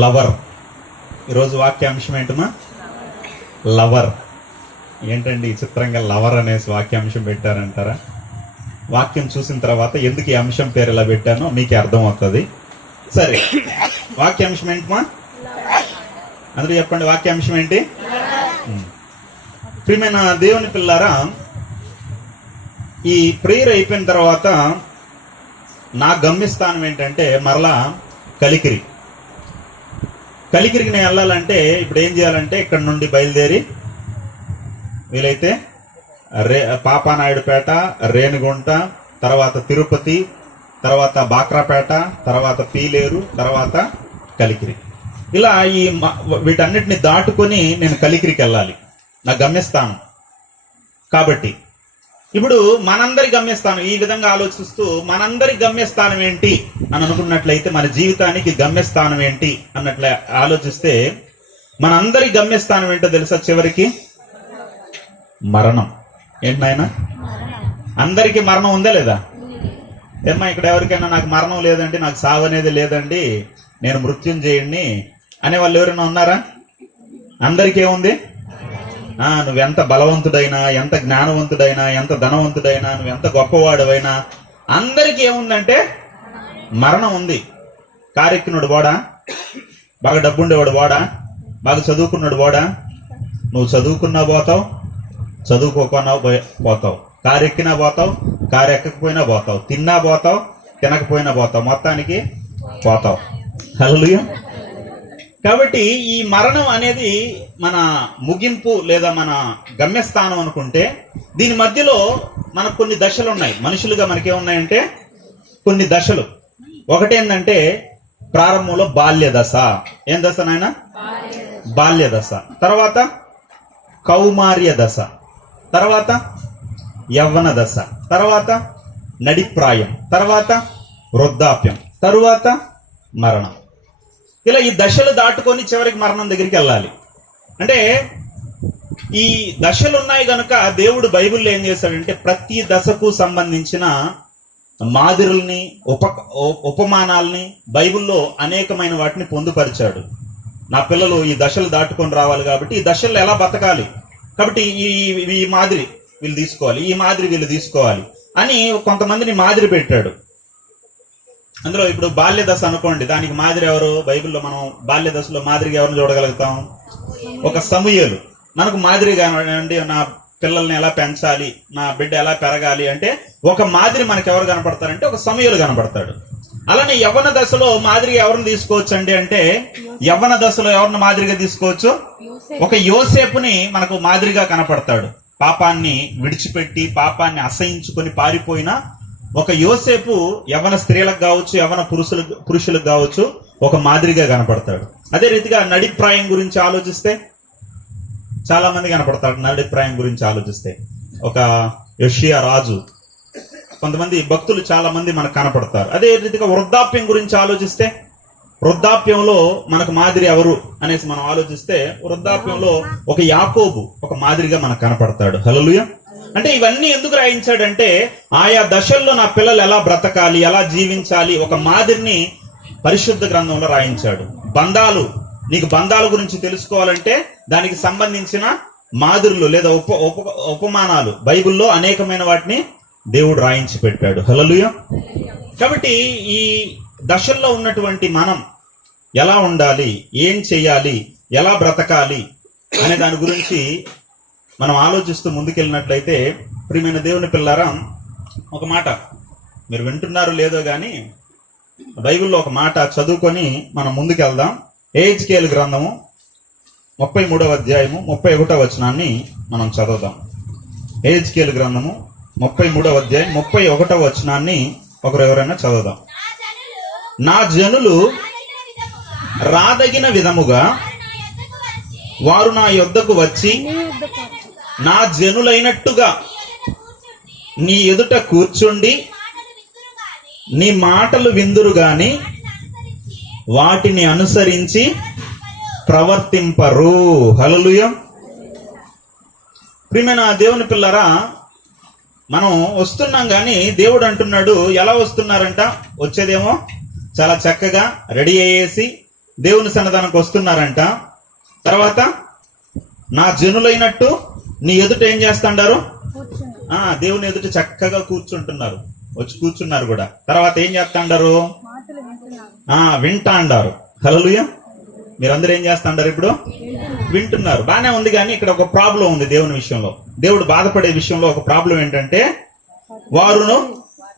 Lover. ఈరోజు వాక్యాంశం ఏంటమ్మా? Lover. ఏంటండి చిత్రంగా లవర్ అనేసి వాక్యాంశం పెట్టారంటారా? వాక్యం చూసిన తర్వాత ఎందుకు ఈ అంశం పేరు ఎలా పెట్టానో మీకే అర్థం అవుతుంది. సరే, వాక్యాంశం ఏంటమ్మా? అందరూ చెప్పండి, వాక్యాంశం ఏంటి? ప్రియమైన దేవుని పిల్లారా, ఈ ప్రేయర్ అయిపోయిన తర్వాత నా గమ్యస్థానం ఏంటంటే మరలా కలికిరికి నేను వెళ్ళాలంటే ఇప్పుడు ఏం చేయాలంటే ఇక్కడ నుండి బయలుదేరి వీలైతే పాపానాయుడుపేట, రేణిగుంట, తర్వాత తిరుపతి, తర్వాత బాక్రాపేట, తర్వాత పీలేరు, తర్వాత కలికిరి, ఇలా ఈ వీటన్నిటిని దాటుకొని నేను కలికిరికి వెళ్ళాలి, నా గమ్యస్థానం. కాబట్టి ఇప్పుడు మనందరి గమ్యస్థానం ఈ విధంగా ఆలోచిస్తూ మనందరి గమ్యస్థానం ఏంటి అని అనుకున్నట్లయితే, మన జీవితానికి గమ్యస్థానం ఏంటి అన్నట్లు ఆలోచిస్తే మనందరి గమ్యస్థానం ఏంటో తెలుసా? చివరికి మరణం. ఏంటి నాయన? అందరికీ మరణం ఉందా లేదా? ఏమ్మా ఇక్కడ ఎవరికైనా నాకు మరణం లేదండి, నాకు సావు అనేది లేదండి, నేను మృత్యుంజయుడిని అనే వాళ్ళు ఎవరైనా ఉన్నారా? అందరికీ ఏముంది? నువ్వెంత బలవంతుడైనా, ఎంత జ్ఞానవంతుడైనా, ఎంత ధనవంతుడైనా, నువ్వెంత గొప్పవాడువైనా అందరికీ ఏముందంటే మరణం ఉంది. కారెక్కినోడు బోడా, బాగా డబ్బుండేవాడు బోడా, బాగా చదువుకున్నాడు బోడా. నువ్వు చదువుకున్నా పోతావు, చదువుకోకున్నా పోతావు, కారెక్కినా పోతావు, కారెక్కకపోయినా పోతావు, తిన్నా పోతావు, తినకపోయినా పోతావు, మొత్తానికి పోతావు. హల్లెలూయా. కాబట్టి ఈ మరణం అనేది మన ముగింపు లేదా మన గమ్యస్థానం అనుకుంటే, దీని మధ్యలో మనకు కొన్ని దశలు ఉన్నాయి. మనుషులుగా మనకేమున్నాయంటే కొన్ని దశలు. ఒకటేంటంటే ప్రారంభంలో బాల్య దశ. ఏం దశ నాయన? బాల్య దశ. తర్వాత కౌమార్య దశ, తర్వాత యవ్వన దశ, తర్వాత నడిప్రాయం, తర్వాత వృద్ధాప్యం, తరువాత మరణం. ఇలా ఈ దశలు దాటుకొని చివరికి మరణం దగ్గరికి వెళ్ళాలి. అంటే ఈ దశలు ఉన్నాయి కనుక దేవుడు బైబిల్లో ఏం చేశాడంటే ప్రతి దశకు సంబంధించిన మాదిరుల్ని, ఉపమానాల్ని బైబిల్లో అనేకమైన వాటిని పొందుపరిచాడు. నా పిల్లలు ఈ దశలు దాటుకొని రావాలి కాబట్టి ఈ దశల్లో ఎలా బతకాలి, కాబట్టి ఈ మాదిరి వీళ్ళు తీసుకోవాలి, ఈ మాదిరి వీళ్ళు తీసుకోవాలి అని కొంతమందిని మాదిరి పెట్టాడు. అందులో ఇప్పుడు బాల్య దశ అనుకోండి, దానికి మాదిరి ఎవరు? బైబిల్లో మనం బాల్య దశలో మాదిరిగా ఎవరిని చూడగలుగుతాం? ఒక సమూయేలు మనకు మాదిరిగా. నా పిల్లల్ని ఎలా పెంచాలి, నా బిడ్డ ఎలా పెరగాలి అంటే ఒక మాదిరి మనకు ఎవరు కనపడతారంటే ఒక సమూయేలు కనపడతాడు. అలానే యవ్వన దశలో మాదిరిగా ఎవరిని తీసుకోవచ్చు అండి అంటే, యవ్వన దశలో ఎవరిని మాదిరిగా తీసుకోవచ్చు? ఒక యోసేపుని మనకు మాదిరిగా కనపడతాడు. పాపాన్ని విడిచిపెట్టి పాపాన్ని అసహించుకొని పారిపోయిన ఒక యోసేపు యవ్వన స్త్రీలకు కావచ్చు, యవ్వన పురుషులకు కావచ్చు ఒక మాదిరిగా కనపడతాడు. అదే రీతిగా నడిప్రాయం గురించి ఆలోచిస్తే చాలా మంది కనపడతాడు. నడిప్రాయం గురించి ఆలోచిస్తే ఒక యోషియా రాజు, కొంతమంది భక్తులు చాలా మంది మనకు కనపడతారు. అదే రీతిగా వృద్ధాప్యం గురించి ఆలోచిస్తే, వృద్ధాప్యంలో మనకు మాదిరి ఎవరు అనేసి మనం ఆలోచిస్తే, వృద్ధాప్యంలో ఒక యాకోబు ఒక మాదిరిగా మనకు కనపడతాడు. హల్లెలూయా. అంటే ఇవన్నీ ఎందుకు రాయించాడంటే ఆయా దశల్లో నా పిల్లలు ఎలా బ్రతకాలి, ఎలా జీవించాలి, ఒక మాదిరిని పరిశుద్ధ గ్రంథంలో రాయించాడు. బంధాలు, నీకు బంధాల గురించి తెలుసుకోవాలంటే దానికి సంబంధించిన మాదిరులు లేదా ఉపమానాలు బైబిల్లో అనేకమైన వాటిని దేవుడు రాయించి పెట్టాడు. హల్లెలూయా. కాబట్టి ఈ దశల్లో ఉన్నటువంటి మనం ఎలా ఉండాలి, ఏం చెయ్యాలి, ఎలా బ్రతకాలి అనే దాని గురించి మనం ఆలోచిస్తూ ముందుకెళ్ళినట్లయితే, ప్రియమైన దేవుని పిల్లారా, ఒక మాట మీరు వింటున్నారో లేదో కానీ బైబిల్లో ఒక మాట చదువుకొని మనం ముందుకెళ్దాం. ఎహెజ్కేలు గ్రంథము 33వ అధ్యాయము 31వ వచనాన్ని మనం చదువుదాం. ఎహెజ్కేలు గ్రంథము 33వ అధ్యాయం 31వ వచనాన్ని ఒకరు ఎవరైనా చదువుదాం. నా జనులు రాదగిన విధముగా వారు నా యొద్దకు వచ్చి నా జనులైనట్టుగా నీ ఎదుట కూర్చుండి నీ మాటలు విందురు గాని వాటిని అనుసరించి ప్రవర్తింపరు. హల్లెలూయా. ప్రియమైన దేవుని పిల్లరా, మనం వస్తున్నాం కానీ దేవుడు అంటున్నాడు ఎలా వస్తున్నారంట? వచ్చేదేమో చాలా చక్కగా రెడీ అయ్యేసి దేవుని సన్నిధానంకి వస్తున్నారంట. తర్వాత నా జనులైనట్టు నీ ఎదుట ఏం చేస్తాండారు? దేవుని ఎదుట చక్కగా కూర్చుంటున్నారు, వచ్చి కూర్చున్నారు కూడా. తర్వాత ఏం చేస్తాండారు? వింటా అంటారు. హల్లెలూయా. మీరందరూ ఏం చేస్తాండారు? ఇప్పుడు వింటున్నారు, బానే ఉంది. కానీ ఇక్కడ ఒక ప్రాబ్లం ఉంది దేవుని విషయంలో. దేవుడు బాధపడే విషయంలో ఒక ప్రాబ్లం ఏంటంటే వారును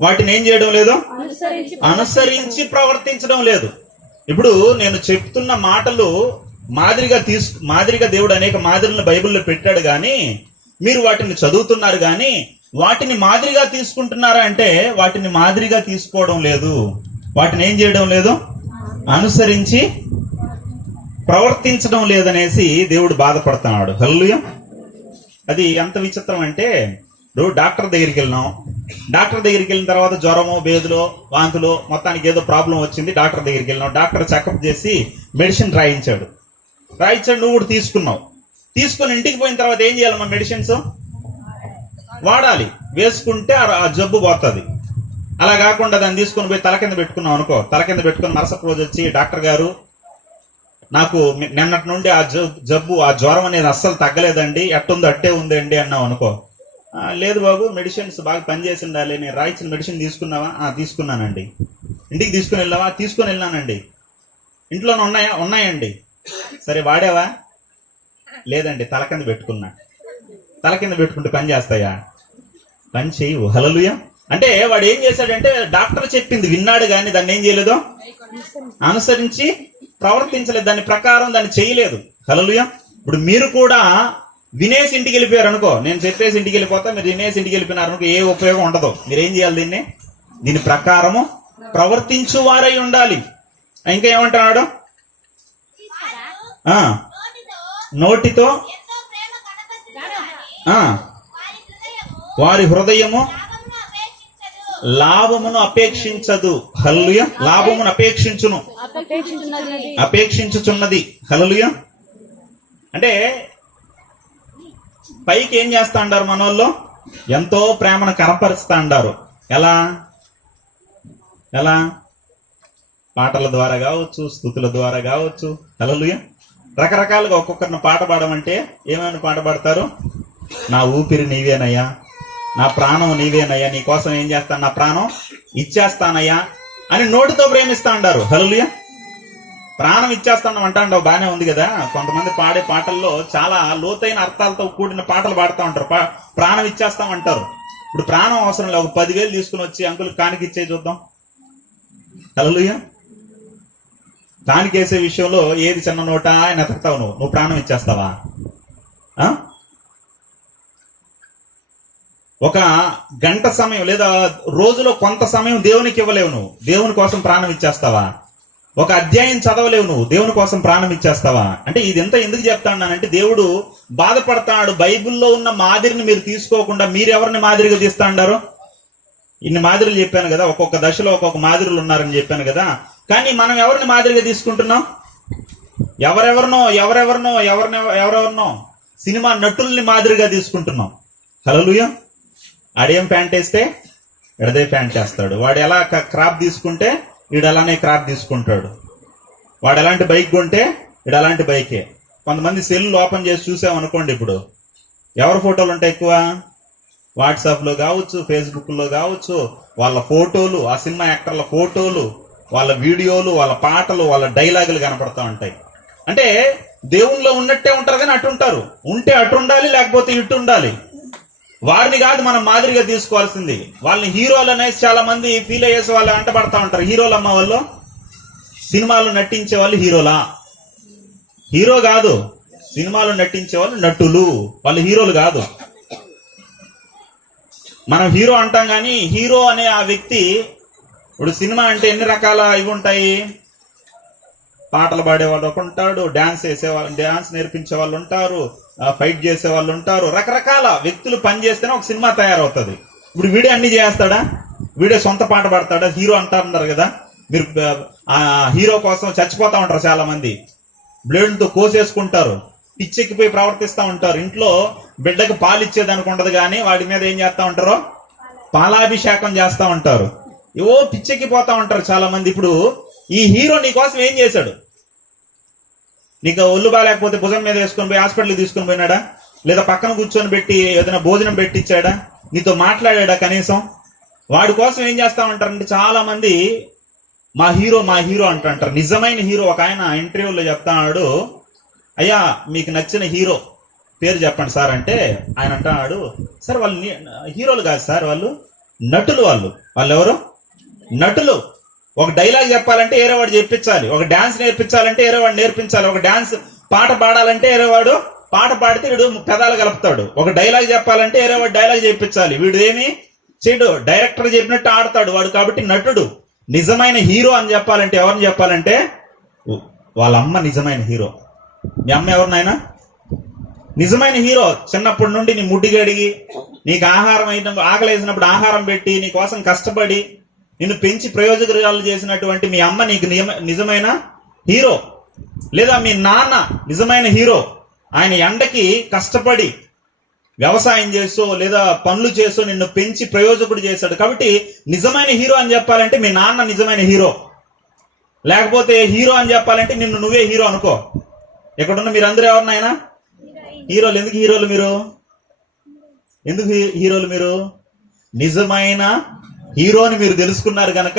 వాటిని ఏం చేయడం లేదు, అనుసరించి ప్రవర్తించడం లేదు. ఇప్పుడు నేను చెప్తున్న మాటలు మాదిరిగా దేవుడు అనేక మాదిరిలను బైబిల్లో పెట్టాడు, కానీ మీరు వాటిని చదువుతున్నారు, కానీ వాటిని మాదిరిగా తీసుకుంటున్నారా అంటే వాటిని మాదిరిగా తీసుకోవడం లేదు, వాటిని ఏం చేయడం లేదు, అనుసరించి ప్రవర్తించడం లేదనేసి దేవుడు బాధపడుతున్నాడు. హల్లెలూయా. అది ఎంత విచిత్రం అంటే, డాక్టర్ దగ్గరికి వెళ్ళినాం, డాక్టర్ దగ్గరికి వెళ్ళిన తర్వాత జ్వరమో బేదులో వాంతులో మొత్తానికి ఏదో ప్రాబ్లం వచ్చింది, డాక్టర్ దగ్గరికి వెళ్ళినాం. డాక్టర్ చెకప్ చేసి మెడిసిన్ రాయించాడు, నువ్వు కూడా తీసుకున్నావు. తీసుకుని ఇంటికి పోయిన తర్వాత ఏం చేయాలమ్మా? మెడిసిన్స్ వాడాలి, వేసుకుంటే ఆ జబ్బు పోతుంది. అలా కాకుండా దాన్ని తీసుకొని పోయి తల కింద పెట్టుకున్నాం అనుకో, తల కింద పెట్టుకుని మరుసటి రోజు వచ్చి డాక్టర్ గారు నాకు నిన్నటి నుండి ఆ జబ్బు ఆ జ్వరం అనేది అస్సలు తగ్గలేదండి, ఎట్టుందో అట్టే ఉందండి అన్నావు అనుకో. లేదు బాబు, మెడిసిన్స్ బాగా పనిచేసి ఉండాలి, నేను రాయించిన మెడిసిన్ తీసుకున్నావా? తీసుకున్నానండి. ఇంటికి తీసుకుని వెళ్ళావా? తీసుకుని వెళ్ళానండి. ఇంట్లోనే ఉన్నాయా? ఉన్నాయండి. సరే వాడావా? లేదండి, తల కింద పెట్టుకున్నా. తల కింద పెట్టుకుంటే పని చేస్తాయా? పని చేయవు. హల్లెలూయా. అంటే వాడు ఏం చేశాడంటే డాక్టర్ చెప్పింది విన్నాడు, కానీ దాన్ని ఏం చేయలేదు, అనుసరించి ప్రవర్తించలేదు, దాని ప్రకారం దాన్ని చేయలేదు. హల్లెలూయా. ఇప్పుడు మీరు కూడా వినేసి ఇంటికి వెళ్ళిపోయారు అనుకో, నేను చెప్పేసి ఇంటికి వెళ్ళిపోతా, మీరు వినేసి ఇంటికి వెళ్ళిపోయినారు అనుకో, ఏ ఉపయోగం ఉండదు. మీరు ఏం చేయాలి? దీని ప్రకారము ప్రవర్తించువారై ఉండాలి. ఇంకా ఏమంటున్నాడు? నోటితో వారి హృదయము లాభమును అపేక్షించదు. హల్లెలూయా. లాభమును అపేక్షించుచున్నది. హల్లెలూయా. అంటే పైకి ఏం చేస్తా అంటారు మనోళ్ళు? ఎంతో ప్రేమను కనపరుస్తా అంటారు. ఎలా పాటల ద్వారా కావచ్చు, స్తుతుల ద్వారా కావచ్చు. హల్లెలూయా. రకరకాలుగా ఒక్కొక్కరిని పాట పాడమంటే ఏమైనా పాట పాడతారు? నా ఊపిరి నీవేనయ్యా, నా ప్రాణం నీవేనయ్యా, నీ కోసం ఏం చేస్తాను, నా ప్రాణం ఇచ్చేస్తానయ్యా అని నోటితో ప్రేమిస్తా అంటారు. హల్లెలూయా. ప్రాణం ఇచ్చేస్తాను అంటాండవు, బానే ఉంది కదా. కొంతమంది పాడే పాటల్లో చాలా లోతైన అర్థాలతో కూడిన పాటలు పాడుతూ ఉంటారు, ప్రాణం ఇచ్చేస్తామంటారు. ఇప్పుడు ప్రాణం అవసరం లేదు, ఒక 10,000 తీసుకుని వచ్చి అంకుల్ కానికి ఇచ్చే చూద్దాం. హల్లెలూయా. కానికేసే విషయంలో ఏది చిన్న నోట ఆయన ఎతకుతావు, నువ్వు ప్రాణం ఇచ్చేస్తావా? ఒక గంట సమయం లేదా రోజులో కొంత సమయం దేవునికి ఇవ్వలేవు, నువ్వు దేవుని కోసం ప్రాణం ఇచ్చేస్తావా? ఒక అధ్యాయం చదవలేవు, నువ్వు దేవుని కోసం ప్రాణం ఇచ్చేస్తావా? అంటే ఇదంతా ఎందుకు చెప్తానంటే దేవుడు బాధపడతాడు. బైబిల్లో ఉన్న మాదిరిని మీరు తీసుకోకుండా మీరెవరిని మాదిరిగా తీస్తా అంటారు? ఇన్ని మాదిరిలు చెప్పాను కదా, ఒక్కొక్క దశలో ఒక్కొక్క మాదిరిలు ఉన్నారని చెప్పాను కదా. కానీ మనం ఎవరిని మాదిరిగా తీసుకుంటున్నాం? ఎవరెవరినో సినిమా నటుల్ని మాదిరిగా తీసుకుంటున్నాం. హల్లెలూయా. ఆడేం ప్యాంట్ వేస్తే ఎడదే ప్యాంట్ వేస్తాడు, వాడు ఎలా క్రాప్ తీసుకుంటే వీడు అలానే క్రాప్ తీసుకుంటాడు, వాడు ఎలాంటి బైక్ కొంటే వీడు అలాంటి బైకే. కొంతమంది సెల్ ఓపెన్ చేసి చూసామనుకోండి, ఇప్పుడు ఎవరి ఫోటోలు ఉంటాయి ఎక్కువ? వాట్సాప్లో కావచ్చు, ఫేస్బుక్లో కావచ్చు, వాళ్ళ ఫోటోలు, ఆ సినిమా యాక్టర్ల ఫోటోలు, వాళ్ళ వీడియోలు, వాళ్ళ పాటలు, వాళ్ళ డైలాగులు కనపడతా ఉంటాయి. అంటే దేవుణ్ణిలో ఉన్నట్టే ఉంటారు, కానీ అటు ఉంటారు. ఉంటే అటు ఉండాలి, లేకపోతే ఇటు ఉండాలి. వారిని కాదు మనం మాదిరిగా తీసుకోవాల్సింది. వాళ్ళని హీరోలు అనేసి చాలా మంది ఫీల్ అయ్యేసి వాళ్ళు వెంటబడతా ఉంటారు. హీరోలు అమ్మ వాళ్ళు, సినిమాలు నటించే వాళ్ళు హీరోలా? హీరో కాదు, సినిమాలు నటించే వాళ్ళు నటులు, వాళ్ళు హీరోలు కాదు. మనం హీరో అంటాం, కానీ హీరో అనే ఆ వ్యక్తి, ఇప్పుడు సినిమా అంటే ఎన్ని రకాల ఇవి ఉంటాయి. పాటలు పాడేవాళ్ళు ఒక ఉంటాడు, డాన్స్ నేర్పించే వాళ్ళు ఉంటారు, ఫైట్ చేసే వాళ్ళు ఉంటారు. రకరకాల వ్యక్తులు పనిచేస్తేనే ఒక సినిమా తయారవుతుంది. ఇప్పుడు వీడే అన్ని చేస్తాడా? వీడే సొంత పాట పాడతాడా? హీరో అంటారు కదా. మీరు ఆ హీరో కోసం చచ్చిపోతా ఉంటారు చాలా మంది, బ్లేడ్తో కోసేసుకుంటారు, పిచ్చెక్కిపోయి ప్రవర్తిస్తూ ఉంటారు. ఇంట్లో బిడ్డకు పాలు ఇచ్చేదానికి ఉండదు, కానీ వాడి మీద ఏం చేస్తూ ఉంటారో పాలాభిషేకం చేస్తూ ఉంటారు. ఏవో పిచ్చెక్కిపోతా ఉంటారు చాలా మంది. ఇప్పుడు ఈ హీరో నీ కోసం ఏం చేశాడు? నీకు ఒళ్ళు బాగాలేకపోతే భుజం మీద వేసుకొని పోయి హాస్పిటల్కి తీసుకొని పోయినాడా? లేదా పక్కన కూర్చొని పెట్టి ఏదైనా భోజనం పెట్టించాడా? నీతో మాట్లాడా కనీసం? వాడి కోసం ఏం చేస్తామంటారంటే చాలా మంది మా హీరో అంటారు. నిజమైన హీరో ఒక ఆయన ఇంటర్వ్యూలో చెప్తాడు, అయ్యా మీకు నచ్చిన హీరో పేరు చెప్పండి సార్ అంటే ఆయన అంటున్నాడు, సార్ వాళ్ళు హీరోలు కాదు సార్, వాళ్ళు నటులు. వాళ్ళు ఎవరు? నటులు. ఒక డైలాగ్ చెప్పాలంటే ఏరేవాడు చెప్పించాలి, ఒక డాన్స్ నేర్పించాలంటే ఏరేవాడు నేర్పించాలి, ఒక డాన్స్ పాట పాడాలంటే ఏరేవాడు పాట పాడితే వీడు పెదాలు కలుపుతాడు, ఒక డైలాగ్ చెప్పాలంటే ఏరేవాడు డైలాగ్ చెప్పించాలి. వీడు ఏమి చేయడు, డైరెక్టర్ చెప్పినట్టు ఆడతాడు వాడు. కాబట్టి నటుడు. నిజమైన హీరో అని చెప్పాలంటే ఎవరిని చెప్పాలంటే వాళ్ళ అమ్మ నిజమైన హీరో. మీ అమ్మ ఎవరినైనా నిజమైన హీరో. చిన్నప్పటి నుండి నీ ముడ్డి గడిగి నీకు ఆహారం అయినప్పుడు ఆకలేసినప్పుడు ఆహారం పెట్టి నీ కోసం కష్టపడి నిన్ను పెంచి ప్రయోజకురాలు చేసినటువంటి మీ అమ్మ నీకు నిజమైన హీరో. లేదా మీ నాన్న నిజమైన హీరో. ఆయన ఎండకి కష్టపడి వ్యవసాయం చేసో లేదా పనులు చేసో నిన్ను పెంచి ప్రయోజకుడు చేశాడు. కాబట్టి నిజమైన హీరో అని చెప్పాలంటే మీ నాన్న నిజమైన హీరో. లేకపోతే హీరో అని చెప్పాలంటే నిన్ను నువ్వే హీరో అనుకో. ఎక్కడున్న మీరందరూ ఎవరినైనా హీరోలు. ఎందుకు హీరోలు మీరు? ఎందుకు హీరోలు మీరు? నిజమైన హీరోని మీరు తెలుసుకున్నారు గనక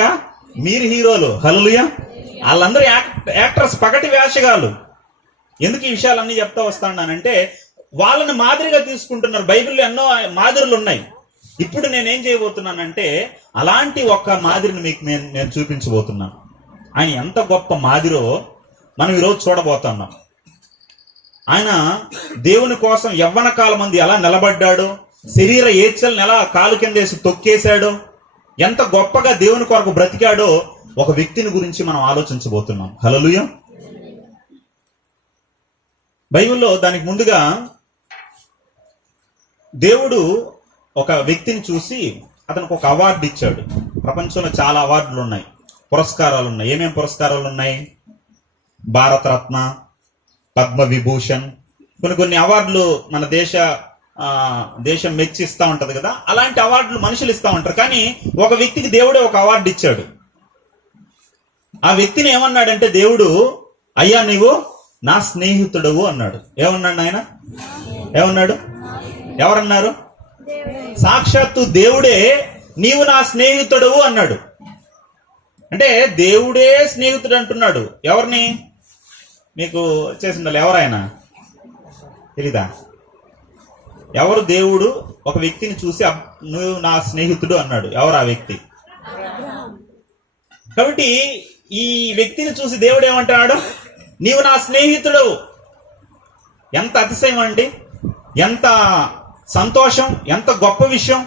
మీరు హీరోలు. హల్లెలూయా. వాళ్ళందరూ యాక్టర్స్, పగటి వేషగాళ్ళు. ఎందుకు ఈ విషయాలన్నీ చెప్తా వస్తానంటే వాళ్ళని మాదిరిగా తీసుకుంటున్నారు. బైబిల్లో ఎన్నో మాదిరులు ఉన్నాయి. ఇప్పుడు నేనేం చేయబోతున్నానంటే అలాంటి ఒక్క మాదిరిని మీకు నేను చూపించబోతున్నాను. ఆయన ఎంత గొప్ప మాదిరో మనం ఈరోజు చూడబోతున్నాం. ఆయన దేవుని కోసం యవ్వన కాలం మంది ఎలా నిలబడ్డాడు, శరీర ఏడ్చల్ని ఎలా కాలు కిందేసి తొక్కేశాడో, ఎంత గొప్పగా దేవుని కొరకు బ్రతికాడో ఒక వ్యక్తిని గురించి మనం ఆలోచించబోతున్నాం. హల్లెలూయా. బైబిల్లో దానికి ముందుగా దేవుడు ఒక వ్యక్తిని చూసి అతనికి ఒక అవార్డు ఇచ్చాడు. ప్రపంచంలో చాలా అవార్డులు ఉన్నాయి, పురస్కారాలు ఉన్నాయి. ఏమేం పురస్కారాలు ఉన్నాయి? భారతరత్న, పద్మ విభూషణ్, కొన్ని అవార్డులు మన దేశం మెచ్చిస్తా ఉంటది కదా. అలాంటి అవార్డులు మనుషులు ఇస్తా ఉంటారు. కానీ ఒక వ్యక్తికి దేవుడే ఒక అవార్డు ఇచ్చాడు. ఆ వ్యక్తిని ఏమన్నాడంటే దేవుడు, అయ్యా నీవు నా స్నేహితుడవు అన్నాడు. ఏమన్నాడు ఆయన? ఏమన్నాడు? ఎవరన్నారు? సాక్షాత్తు దేవుడే నీవు నా స్నేహితుడవు అన్నాడు. అంటే దేవుడే స్నేహితుడు అంటున్నాడు. ఎవరిని? మీకు చేసిండాలి. ఎవరైనా తెలీదా? ఎవరు? దేవుడు ఒక వ్యక్తిని చూసి నువ్వు నా స్నేహితుడు అన్నాడు. ఎవరు ఆ వ్యక్తి? కాబట్టి ఈ వ్యక్తిని చూసి దేవుడు ఏమంటాడు? నీవు నా స్నేహితుడు. ఎంత అతిశయం అండి, ఎంత సంతోషం, ఎంత గొప్ప విషయం.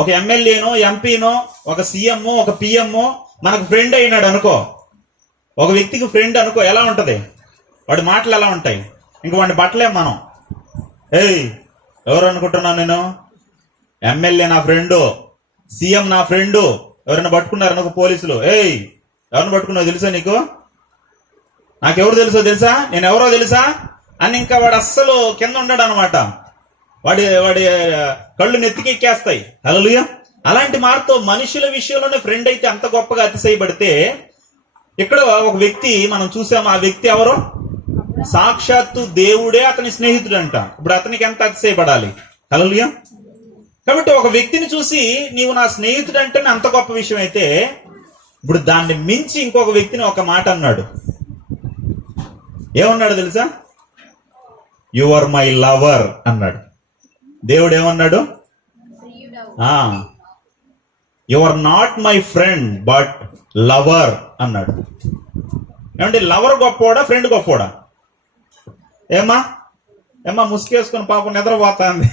ఒక ఎమ్మెల్యేనో, ఎంపీనో, ఒక సీఎంఓ, ఒక పిఎంఓ మనకు ఫ్రెండ్ అయినాడు అనుకో. ఒక వ్యక్తికి ఫ్రెండ్ అనుకో, ఎలా ఉంటది? వాడి మాటలు ఎలా ఉంటాయి? ఇంక వాడిని బట్టలేం మనం. ఎవరు అనుకుంటున్నాను నేను? ఎమ్మెల్యే నా ఫ్రెండు, సీఎం నా ఫ్రెండు. ఎవరైనా పట్టుకున్నారు అనుకో పోలీసులు, ఎవరిని పట్టుకున్నావు తెలుసా నీకు? నాకెవరు తెలుసా? నేను ఎవరో తెలుసా అని ఇంకా వాడు అస్సలు కింద ఉండడు అనమాట. వాడి కళ్ళు నెత్తికెక్కేస్తాయి. హల్లెలూయా. అలాంటి మాటతో మనుషుల విషయంలోనే ఫ్రెండ్ అయితే అంత గొప్పగా అతిశయపడితే, ఇక్కడ ఒక వ్యక్తి మనం చూసాము. ఆ వ్యక్తి ఎవరు? సాక్షాత్తు దేవుడే అతని స్నేహితుడు అంట. ఇప్పుడు అతనికి ఎంత అతిశయపడాలి? హల్లెలూయా. కాబట్టి ఒక వ్యక్తిని చూసి నీవు నా స్నేహితుడు అంటే అంత గొప్ప విషయం అయితే, ఇప్పుడు దాన్ని మించి ఇంకొక వ్యక్తిని ఒక మాట అన్నాడు. ఏమన్నాడు తెలుసా? యు ఆర్ మై లవర్ అన్నాడు. దేవుడు ఏమన్నాడు? You are not my friend but lover అన్నాడు. ఏమంటే లవర్ గొప్పోడా, ఫ్రెండ్ గొప్పోడా? ఏమా ముసుకేసుకుని పాపం నిద్రపోతాంది.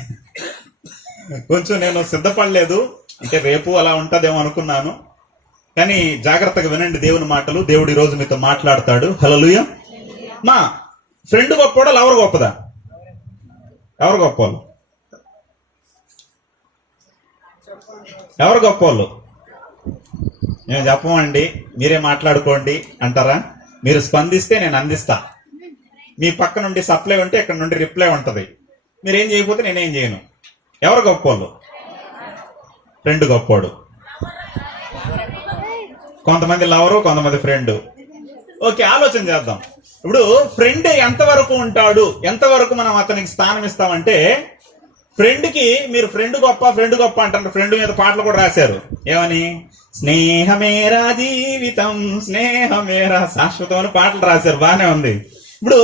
కొంచెం నేను సిద్ధపడలేదు, అంటే రేపు అలా ఉంటదేమో అనుకున్నాను. కానీ జాగ్రత్తగా వినండి దేవుని మాటలు. దేవుడు ఈరోజు మీతో మాట్లాడతాడు. హల్లెలూయా. మా ఫ్రెండ్ గొప్పోడా, లవర్ గొప్పదా? ఎవరు గొప్పోళ్ళు? ఎవరు గొప్పోళ్ళు? నేను చెప్పమండి, మీరే మాట్లాడుకోండి అంటారా? మీరు స్పందిస్తే నేను అందిస్తా. మీ పక్క నుండి సప్లై ఉంటే ఇక్కడ నుండి రిప్లై ఉంటది. మీరేం చేయకపోతే నేనేం చేయను. ఎవరు గొప్పోళ్ళు? ఫ్రెండ్ గొప్పోడు. కొంతమంది లవరు, కొంతమంది ఫ్రెండ్. ఓకే, ఆలోచన చేద్దాం. ఇప్పుడు ఫ్రెండ్ ఎంతవరకు ఉంటాడు, ఎంతవరకు మనం అతనికి స్థానం ఇస్తామంటే, ఫ్రెండ్ కి మీరు ఫ్రెండ్ గొప్ప అంటారు. ఫ్రెండ్ మీద పాటలు కూడా రాశారు. ఏమని? స్నేహమేరా జీవితం, స్నేహమేరా శాశ్వతం అని పాటలు రాశారు. బానే ఉంది. ఇప్పుడు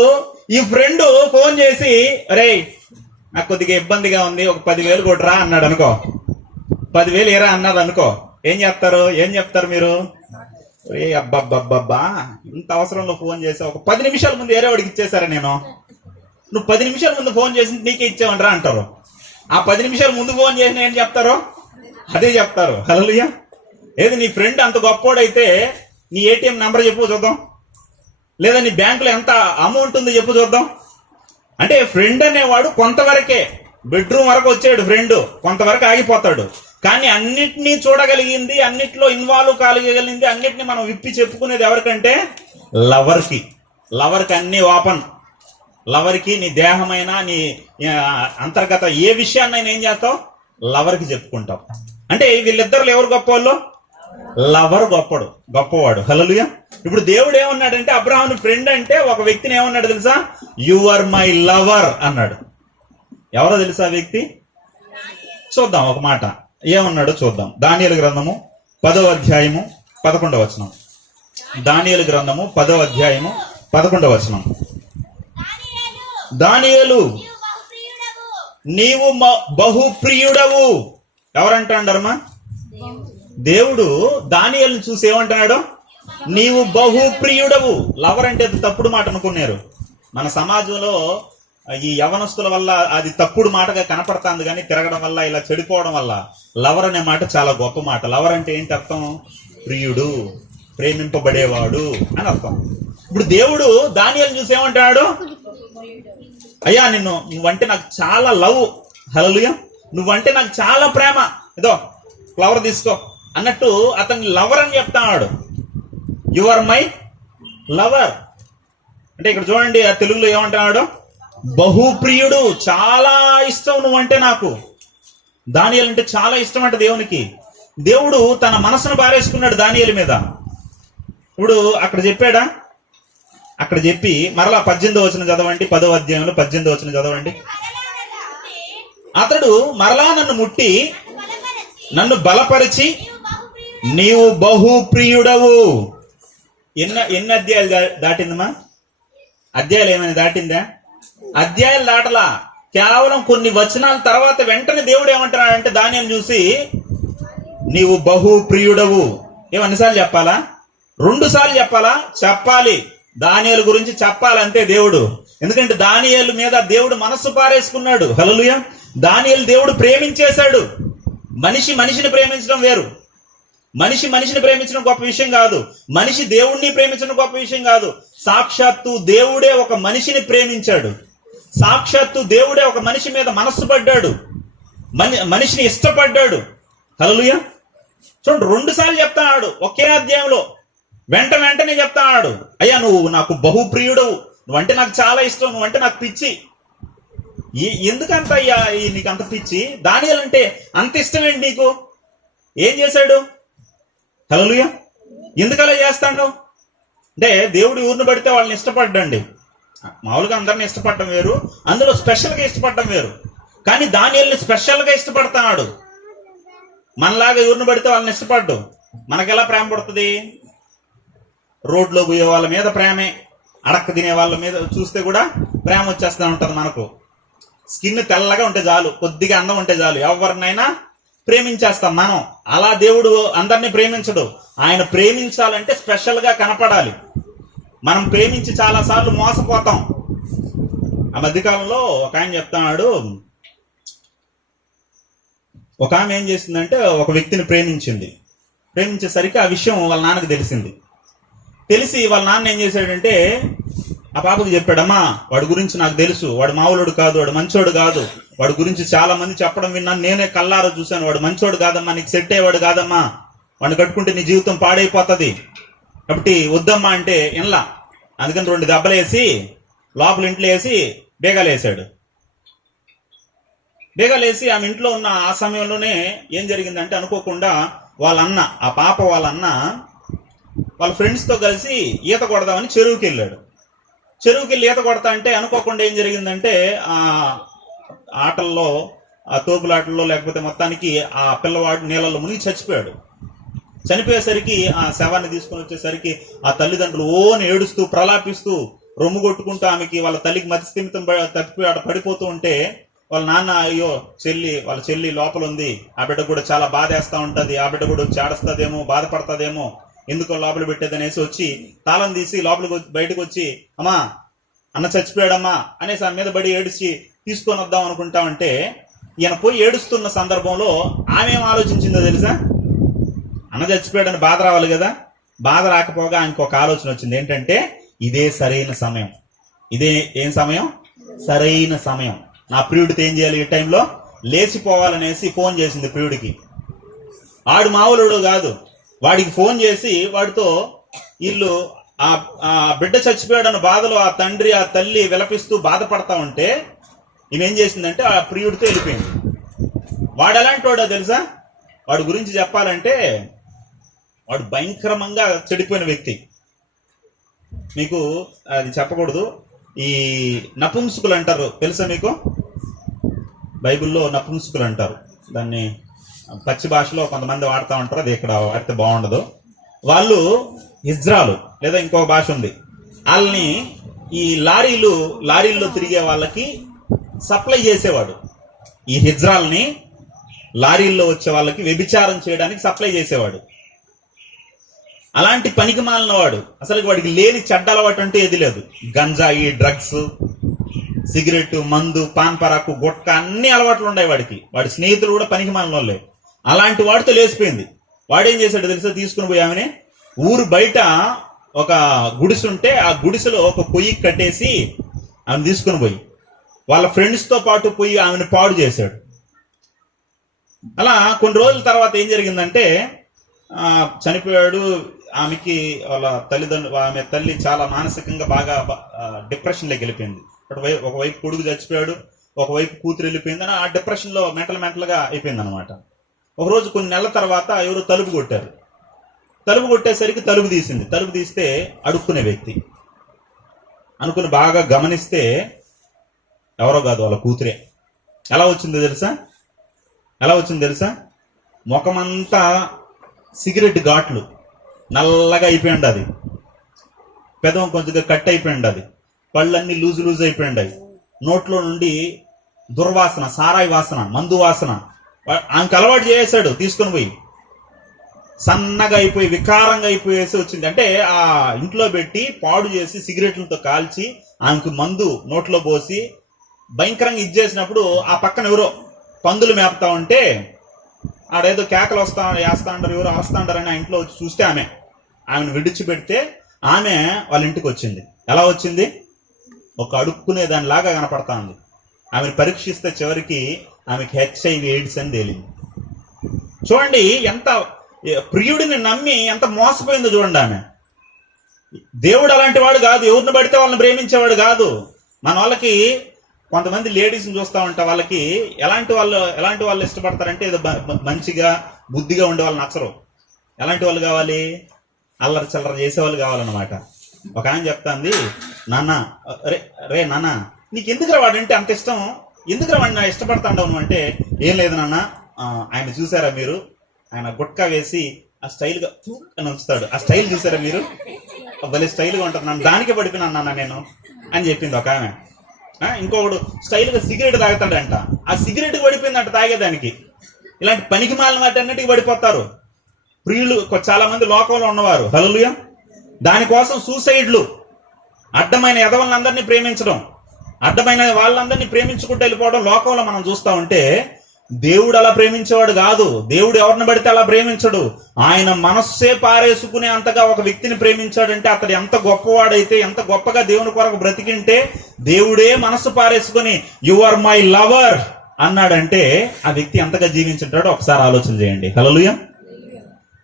ఈ ఫ్రెండ్ ఫోన్ చేసి, రే నాకు కొద్దిగా ఇబ్బందిగా ఉంది, ఒక 10,000 కొట్టురా అన్నాడు అనుకో. 10,000 ఏరా అన్నాడు అనుకో. ఏం చెప్తారు మీరు? రే అబ్బబ్బబ్బబ్బా, ఇంత అవసరంలో ఫోన్ చేసావు, ఒక 10 నిమిషాల ముందు వేరే వాడికి ఇచ్చేసారా నేను, నువ్వు 10 నిమిషాల ముందు ఫోన్ చేసి నీకే ఇచ్చావనరా అంటారు. ఆ 10 నిమిషాల ముందు ఫోన్ చేసిన ఏం చెప్తారో అదే చెప్తారు. హల్లెలూయా. ఏది నీ ఫ్రెండ్ అంత గొప్పోడైతే నీ ఏటీఎం నెంబర్ చెప్పు చూద్దాం, లేదా నీ బ్యాంకులో ఎంత అమౌంట్ ఉంది చెప్పు చూద్దాం. అంటే ఫ్రెండ్ అనేవాడు కొంతవరకే, బెడ్రూమ్ వరకు వచ్చాడు ఫ్రెండ్, కొంతవరకు ఆగిపోతాడు. కానీ అన్నిటినీ చూడగలిగింది, అన్నిట్లో ఇన్వాల్వ్ కాగలిగింది, అన్నిటినీ మనం విప్పి చెప్పుకునేది ఎవరికంటే లవర్కి. లవర్కి అన్ని ఓపెన్. లవర్కి నీ దేహమైన, నీ అంతర్గత ఏ విషయాన్నైనా ఏం చేస్తావు? లవర్కి చెప్పుకుంటావు. అంటే వీళ్ళిద్దరు ఎవరు గొప్పవాళ్ళు? లవర్ గొప్పవాడు. హల్లెలూయా. ఇప్పుడు దేవుడు ఏమన్నాడంటే, అబ్రహాము ఫ్రెండ్ అంటే ఒక వ్యక్తిని ఏమన్నాడు తెలుసా? యు ఆర్ మై లవర్ అన్నాడు. ఎవరో తెలుసా ఆ వ్యక్తి? చూద్దాం ఒక మాట ఏమన్నాడో చూద్దాం. దానియేలు గ్రంథము 10వ అధ్యాయము 11వ వచనం. దానియేలు గ్రంథము 10వ అధ్యాయము 11వ వచనం. దానియేలు, నీవు బహుప్రియుడవు. ఎవరంటాడమ్మా? దేవుడు దానియేలును చూసి ఏమంటున్నాడు? నీవు బహుప్రియుడవు. లవర్ అంటే తప్పుడు మాట అనుకున్నారు. మన సమాజంలో ఈ యవనస్తుల వల్ల అది తప్పుడు మాటగా కనపడుతుంది. కానీ తిరగడం వల్ల, ఇలా చెడిపోవడం వల్ల లవర్ అనే మాట చాలా గొప్ప మాట. లవర్ అంటే ఏంటి అర్థం? ప్రియుడు, ప్రేమింపబడేవాడు అని అర్థం. ఇప్పుడు దేవుడు దానియేలును చూసి ఏమంటాడు? అయ్యా నువ్వంటే నాకు చాలా లవ్. హల్లెలూయా. నువ్వంటే నాకు చాలా ప్రేమ, ఏదో ఫ్లవర్ తీసుకో అన్నట్టు అతన్ని లవర్ అని చెప్తాడు. యు ఆర్ మై లవర్ అంటే ఇక్కడ చూడండి, ఆ తెలుగులో ఏమంటున్నాడు? బహుప్రియుడు, చాలా ఇష్టం నువ్వంటే నాకు. దానియేలు అంటే చాలా ఇష్టం అంట దేవునికి. దేవుడు తన మనసును బారేసుకున్నాడు దానియేలు మీద. ఇప్పుడు అక్కడ చెప్పాడా? అక్కడ చెప్పి మరలా 18వ వచనం చదవండి. 10వ అధ్యాయంలో 18వ వచనం చదవండి. అతడు మరలా నన్ను ముట్టి నన్ను బలపరిచి నీవు బహుప్రియుడవు. ఎన్ని అధ్యాయాలు దాటిందమ్మా? అధ్యాయాలు ఏమైనా దాటిందా? అధ్యాయాలు దాటలా. కేవలం కొన్ని వచనాల తర్వాత వెంటనే దేవుడు ఏమంటున్నాడంటే దానియేలును చూసి నీవు బహుప్రియుడవు. ఏమన్నిసార్లు చెప్పాలా? 2 సార్లు చెప్పాలా? చెప్పాలి. దానియేలు గురించి చెప్పాలంతే దేవుడు. ఎందుకంటే దానియేలు మీద దేవుడు మనస్సు పారేసుకున్నాడు. హల్లెలూయా. దానియేలు దేవుడు ప్రేమించేశాడు. మనిషిని ప్రేమించడం వేరు. మనిషిని ప్రేమించడం గొప్ప విషయం కాదు. మనిషి దేవుణ్ణి ప్రేమించడం గొప్ప విషయం కాదు. సాక్షాత్తు దేవుడే ఒక మనిషిని ప్రేమించాడు. సాక్షాత్తు దేవుడే ఒక మనిషి మీద మనస్సు పడ్డాడు, మనిషిని ఇష్టపడ్డాడు. హల్లెలూయా. చూడండి, 2 సార్లు చెప్తాడు ఒకే అధ్యాయంలో. వెంటనే చెప్తాడు, అయ్యా నువ్వు నాకు బహుప్రియుడవు, నువ్వంటే నాకు చాలా ఇష్టం, నువ్వంటే నాకు పిచ్చి. ఎందుకంత అయ్యా నీకు అంత పిచ్చి? దానియేలు అంటే అంత ఇష్టం ఏంటి నీకు? ఏం చేశాడు? హల్లెలూయా. ఎందుకు అలా చేస్తాడు అంటే, దేవుడు ఊరిని పడితే వాళ్ళని ఇష్టపడ్డండి. మామూలుగా అందరిని ఇష్టపడటం వేరు, అందులో స్పెషల్గా ఇష్టపడటం వేరు. కానీ దానియేలుని స్పెషల్గా ఇష్టపడతాడు. మనలాగా ఊరిని పడితే వాళ్ళని ఇష్టపడ్డు. మనకెలా ప్రేమ పడుతుంది? రోడ్లో పోయే వాళ్ళ మీద ప్రేమే, అడక్క తినే వాళ్ళ మీద చూస్తే కూడా ప్రేమ వచ్చేస్తూ ఉంటుంది మనకు. స్కిన్ తెల్లగా ఉంటే చాలు, కొద్దిగా అందం ఉంటే చాలు, ఎవరినైనా ప్రేమించేస్తాం మనం. అలా దేవుడు అందరినీ ప్రేమించడు. ఆయన ప్రేమించాలంటే స్పెషల్ గా కనపడాలి. మనం ప్రేమించి చాలా సార్లు మోసపోతాం. ఆ మధ్యకాలంలో ఒక ఆయన చెప్తున్నాడు, ఒక ఆమె ఏం చేసిందంటే ఒక వ్యక్తిని ప్రేమించేసరికి ఆ విషయం వాళ్ళ నాన్నకు తెలిసి వాళ్ళ నాన్న ఏం చేశాడంటే ఆ పాపకు చెప్పాడమ్మా, వాడి గురించి నాకు తెలుసు, వాడు మామూలుడు కాదు, వాడు మంచోడు కాదు, వాడి గురించి చాలా మంది చెప్పడం విన్నాను, నేనే కల్లారా చూశాను, వాడు మంచోడు కాదమ్మా, నీకు సెట్ అయ్యేవాడు కాదమ్మా, వాడిని కట్టుకుంటే నీ జీవితం పాడైపోతుంది, కాబట్టి వద్దమ్మా అంటే ఇన్లా. అందుకని 2 దెబ్బలు వేసి లోపల ఇంట్లో వేసి బేగాలేసాడు. బేగాలేసి ఆమె ఇంట్లో ఉన్న ఆ సమయంలోనే ఏం జరిగిందంటే అనుకోకుండా వాళ్ళ అన్న, ఆ పాప వాళ్ళ అన్న వాళ్ళ ఫ్రెండ్స్తో కలిసి ఈత కొడదామని చెరువుకి వెళ్ళాడు. చెరువుకి వెళ్ళి ఈత కొడతా అంటే అనుకోకుండా ఏం జరిగిందంటే ఆ ఆటల్లో, ఆ తోపులాటల్లో లేకపోతే మొత్తానికి ఆ పిల్లవాడు నీళ్ళల్లో మునిగి చచ్చిపోయాడు. చనిపోయేసరికి ఆ శవాన్ని తీసుకుని వచ్చేసరికి ఆ తల్లిదండ్రులు ఓని ఏడుస్తూ ప్రలాపిస్తూ రొమ్ము కొట్టుకుంటూ ఆమెకి వాళ్ళ తల్లికి మతి స్థిమితం తప్పిపోయి ఆడ పడిపోతూ ఉంటే వాళ్ళ నాన్న అయ్యో వాళ్ళ చెల్లి లోపల ఉంది, ఆ బిడ్డ కూడా చాలా బాధేస్తా ఉంటది, ఆ బిడ్డ కూడా వచ్చి ఆడస్తాదేమో బాధపడతాదేమో ఎందుకో లోపల పెట్టేది అనేసి వచ్చి తాళం తీసి లోపలికి బయటకు వచ్చి అమ్మా అన్న చచ్చిపోయాడమ్మా అనేసి ఆ మీద బడి ఏడిచి తీసుకొని వద్దాం అనుకుంటా ఉంటే ఈయన పోయి ఏడుస్తున్న సందర్భంలో ఆమె ఏం ఆలోచించిందో తెలుసా? అన్న చచ్చిపోయాడని బాధ రావాలి కదా. బాధ రాకపోగా ఆయనకు ఒక ఆలోచన వచ్చింది. ఏంటంటే ఇదే సరైన సమయం, ఇదే ఏం సమయం? సరైన సమయం. నా ప్రియుడితో ఏం చేయాలి? ఈ టైంలో లేచిపోవాలనేసి ఫోన్ చేసింది ప్రియుడికి. వాడు మామూలుడు కాదు. వాడికి ఫోన్ చేసి వాడితో వీళ్ళు ఆ బిడ్డ చచ్చిపోయాడన్న బాధలో ఆ తండ్రి ఆ తల్లి విలపిస్తూ బాధపడతా ఉంటే ఈమెం చేసిందంటే ఆ ప్రియుడితో వెళ్ళిపోయింది. వాడు ఎలాంటి వాడో తెలుసా? వాడి గురించి చెప్పాలంటే వాడు భయంకరంగా చెడిపోయిన వ్యక్తి. మీకు అది చెప్పకూడదు. ఈ నపుంసకులు అంటారు తెలుసా మీకు? బైబిల్లో నపుంసకులు అంటారు దాన్ని. పచ్చి భాషలో కొంతమంది వాడుతూ ఉంటారు, అది ఇక్కడ వాడితే బాగుండదు. వాళ్ళు హిజ్రాలు లేదా ఇంకో భాష ఉంది. వాళ్ళని ఈ లారీల్లో తిరిగే వాళ్ళకి సప్లై చేసేవాడు. ఈ హిజ్రాల్ని లారీల్లో వచ్చే వాళ్ళకి వ్యభిచారం చేయడానికి సప్లై చేసేవాడు. అలాంటి పనికి మాలిన వాడు. అసలు వాడికి లేని చెడ్డ అలవాటు అంటే ఏది లేదు. గంజాయి, డ్రగ్స్, సిగరెట్, మందు, పాన్ పరాకు, గుట్కా అన్ని అలవాట్లు ఉన్నాయి వాడికి. వాడి స్నేహితులు కూడా పనికి మాలిన వాళ్ళే. అలాంటి వాడితో లేచిపోయింది. వాడేం చేశాడు తెలుసా? తీసుకుని పోయి ఆమెని ఊరు బయట ఒక గుడిసె ఉంటే ఆ గుడిసెలో ఒక పొయ్యి కట్టేసి ఆమెను తీసుకుని పోయి వాళ్ళ ఫ్రెండ్స్తో పాటు పోయి ఆమెను పాడు చేశాడు. అలా కొన్ని రోజుల తర్వాత ఏం జరిగిందంటే చనిపోయాడు. ఆమెకి వాళ్ళ తల్లిదండ్రులు, ఆమె తల్లి చాలా మానసికంగా బాగా డిప్రెషన్లోకి వెళ్ళిపోయింది. ఒకవైపు కొడుకు చచ్చిపోయాడు, ఒకవైపు కూతురు వెళ్ళిపోయింది. అని ఆ డిప్రెషన్లో మెంటల్గా అయిపోయింది అనమాట. ఒకరోజు కొన్ని నెలల తర్వాత ఎవరు తలుపు కొట్టారు. తలుపు కొట్టేసరికి తలుపు తీసింది. తలుపు తీస్తే అడుక్కునే వ్యక్తి అనుకుని బాగా గమనిస్తే ఎవరో కాదు, వాళ్ళ కూతురే. ఎలా వచ్చిందో తెలుసా? ముఖమంతా సిగరెట్ ఘాట్లు నల్లగా అయిపోయింది. అది పెదవం కొంచెంగా కట్ అయిపోయింది. అది పళ్ళన్నీ లూజ్ అయిపోయింది. నోట్లో నుండి దుర్వాసన, సారాయి వాసన, మందు వాసన ఆమెకు అలవాటు చేసాడు. తీసుకొని పోయి సన్నగా అయిపోయి వికారంగా అయిపోయేసి వచ్చింది. అంటే ఆ ఇంట్లో పెట్టి పాడు చేసి సిగరెట్లతో కాల్చి ఆమెకు మందు నోట్లో పోసి భయంకరంగా ఇచ్చేసినప్పుడు ఆ పక్కన ఎవరో పందులు మేపుతా ఉంటే ఆడేదో కేకలు వేస్తా ఉంటారు, ఎవరు అరుస్తా ఉంటారని ఆ ఇంట్లో వచ్చి చూస్తే ఆమెను విడిచిపెడితే ఆమె వాళ్ళ ఇంటికి వచ్చింది. ఎలా వచ్చింది? ఒక అడుక్కునే దానిలాగా కనపడతా ఉంది. ఆమెను పరీక్షిస్తే చివరికి ఆమెకి HIV ఎయిడ్స్ అని తేలింది. చూడండి ఎంత ప్రియుడిని నమ్మి ఎంత మోసపోయిందో చూడండి ఆమె. దేవుడు అలాంటి వాడు కాదు. ఎవరిని పడితే వాళ్ళని ప్రేమించేవాడు కాదు. మన వాళ్ళకి కొంతమంది లేడీస్ని చూస్తూ ఉంటా, వాళ్ళకి ఎలాంటి వాళ్ళు ఇష్టపడతారంటే ఏదో మంచిగా బుద్ధిగా ఉండే వాళ్ళు నచ్చరు. ఎలాంటి వాళ్ళు కావాలి? అల్లరి చల్లర చేసేవాళ్ళు కావాలన్నమాట. ఒక ఆయన చెప్తాంది, నాన్న రే నాన్న నీకు ఎందుకురా వాడంటే అంత ఇష్టం, ఎందుకురా వాడిని ఇష్టపడతా ఉండవు అంటే, ఏం లేదు నాన్న ఆయన చూసారా మీరు, ఆయన గుట్కా వేసి ఆ స్టైల్గా అని ఉంచుతాడు, ఆ స్టైల్ చూసారా మీరు, భలే స్టైల్గా ఉంటుంది, నన్ను దానికే పడిపోయినా నాన్న నేను అని చెప్పింది ఒక ఆమె. ఇంకొకడు స్టైల్గా సిగరెట్ తాగుతాడంట, ఆ సిగరెట్ పడిపోయిందంట తాగేదానికి. ఇలాంటి పనికి మాలిన వాటి అన్నిటికీ పడిపోతారు ప్రియులు చాలా మంది లోకంలో ఉన్నవారు. హల్లెలూయా. దానికోసం సూసైడ్లు, అడ్డమైన ఎదవలందరినీ ప్రేమించడం, అడ్డమైన వాళ్ళందరినీ ప్రేమించుకుంటూ వెళ్ళిపోవడం లోకంలో మనం చూస్తూ ఉంటే, దేవుడు అలా ప్రేమించేవాడు కాదు. దేవుడు ఎవరిని పడితే అలా ప్రేమించడు. ఆయన మనస్సే పారేసుకునే అంతగా ఒక వ్యక్తిని ప్రేమించాడంటే అతడు ఎంత గొప్పవాడైతే, ఎంత గొప్పగా దేవుని కొరకు బ్రతికింటే, దేవుడే మనస్సు పారేసుకుని యు ఆర్ మై లవర్ అన్నాడంటే ఆ వ్యక్తి ఎంతగా జీవించుంటాడో ఒకసారి ఆలోచన చేయండి. హల్లెలూయా.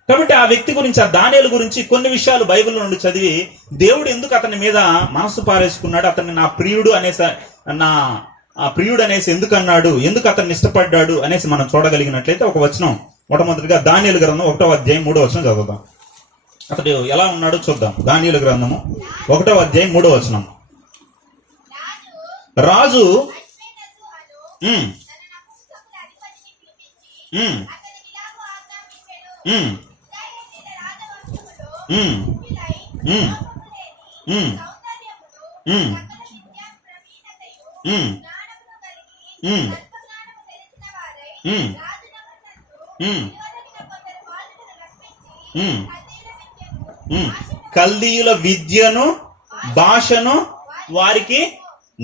కాబట్టి ఆ వ్యక్తి గురించి, ఆ దానియేలు గురించి కొన్ని విషయాలు బైబిల్ నుండి చదివి దేవుడు ఎందుకు అతని మీద మనస్సు పారేసుకున్నాడు, అతన్ని నా ప్రియుడు అనేసి ఎందుకు అన్నాడు, ఎందుకు అతన్ని ఇష్టపడ్డాడు అనేసి మనం చూడగలిగినట్లయితే ఒక వచనం మొట్టమొదటిగా దానియేలు గ్రంథం 1వ అధ్యాయం 3వ వచనం చదువుదాం. అతడు ఎలా ఉన్నాడో చూద్దాం. దానియేలు గ్రంథము 1వ అధ్యాయం 3వ వచనం. రాజు కల్దీయుల విద్యను భాషను వారికి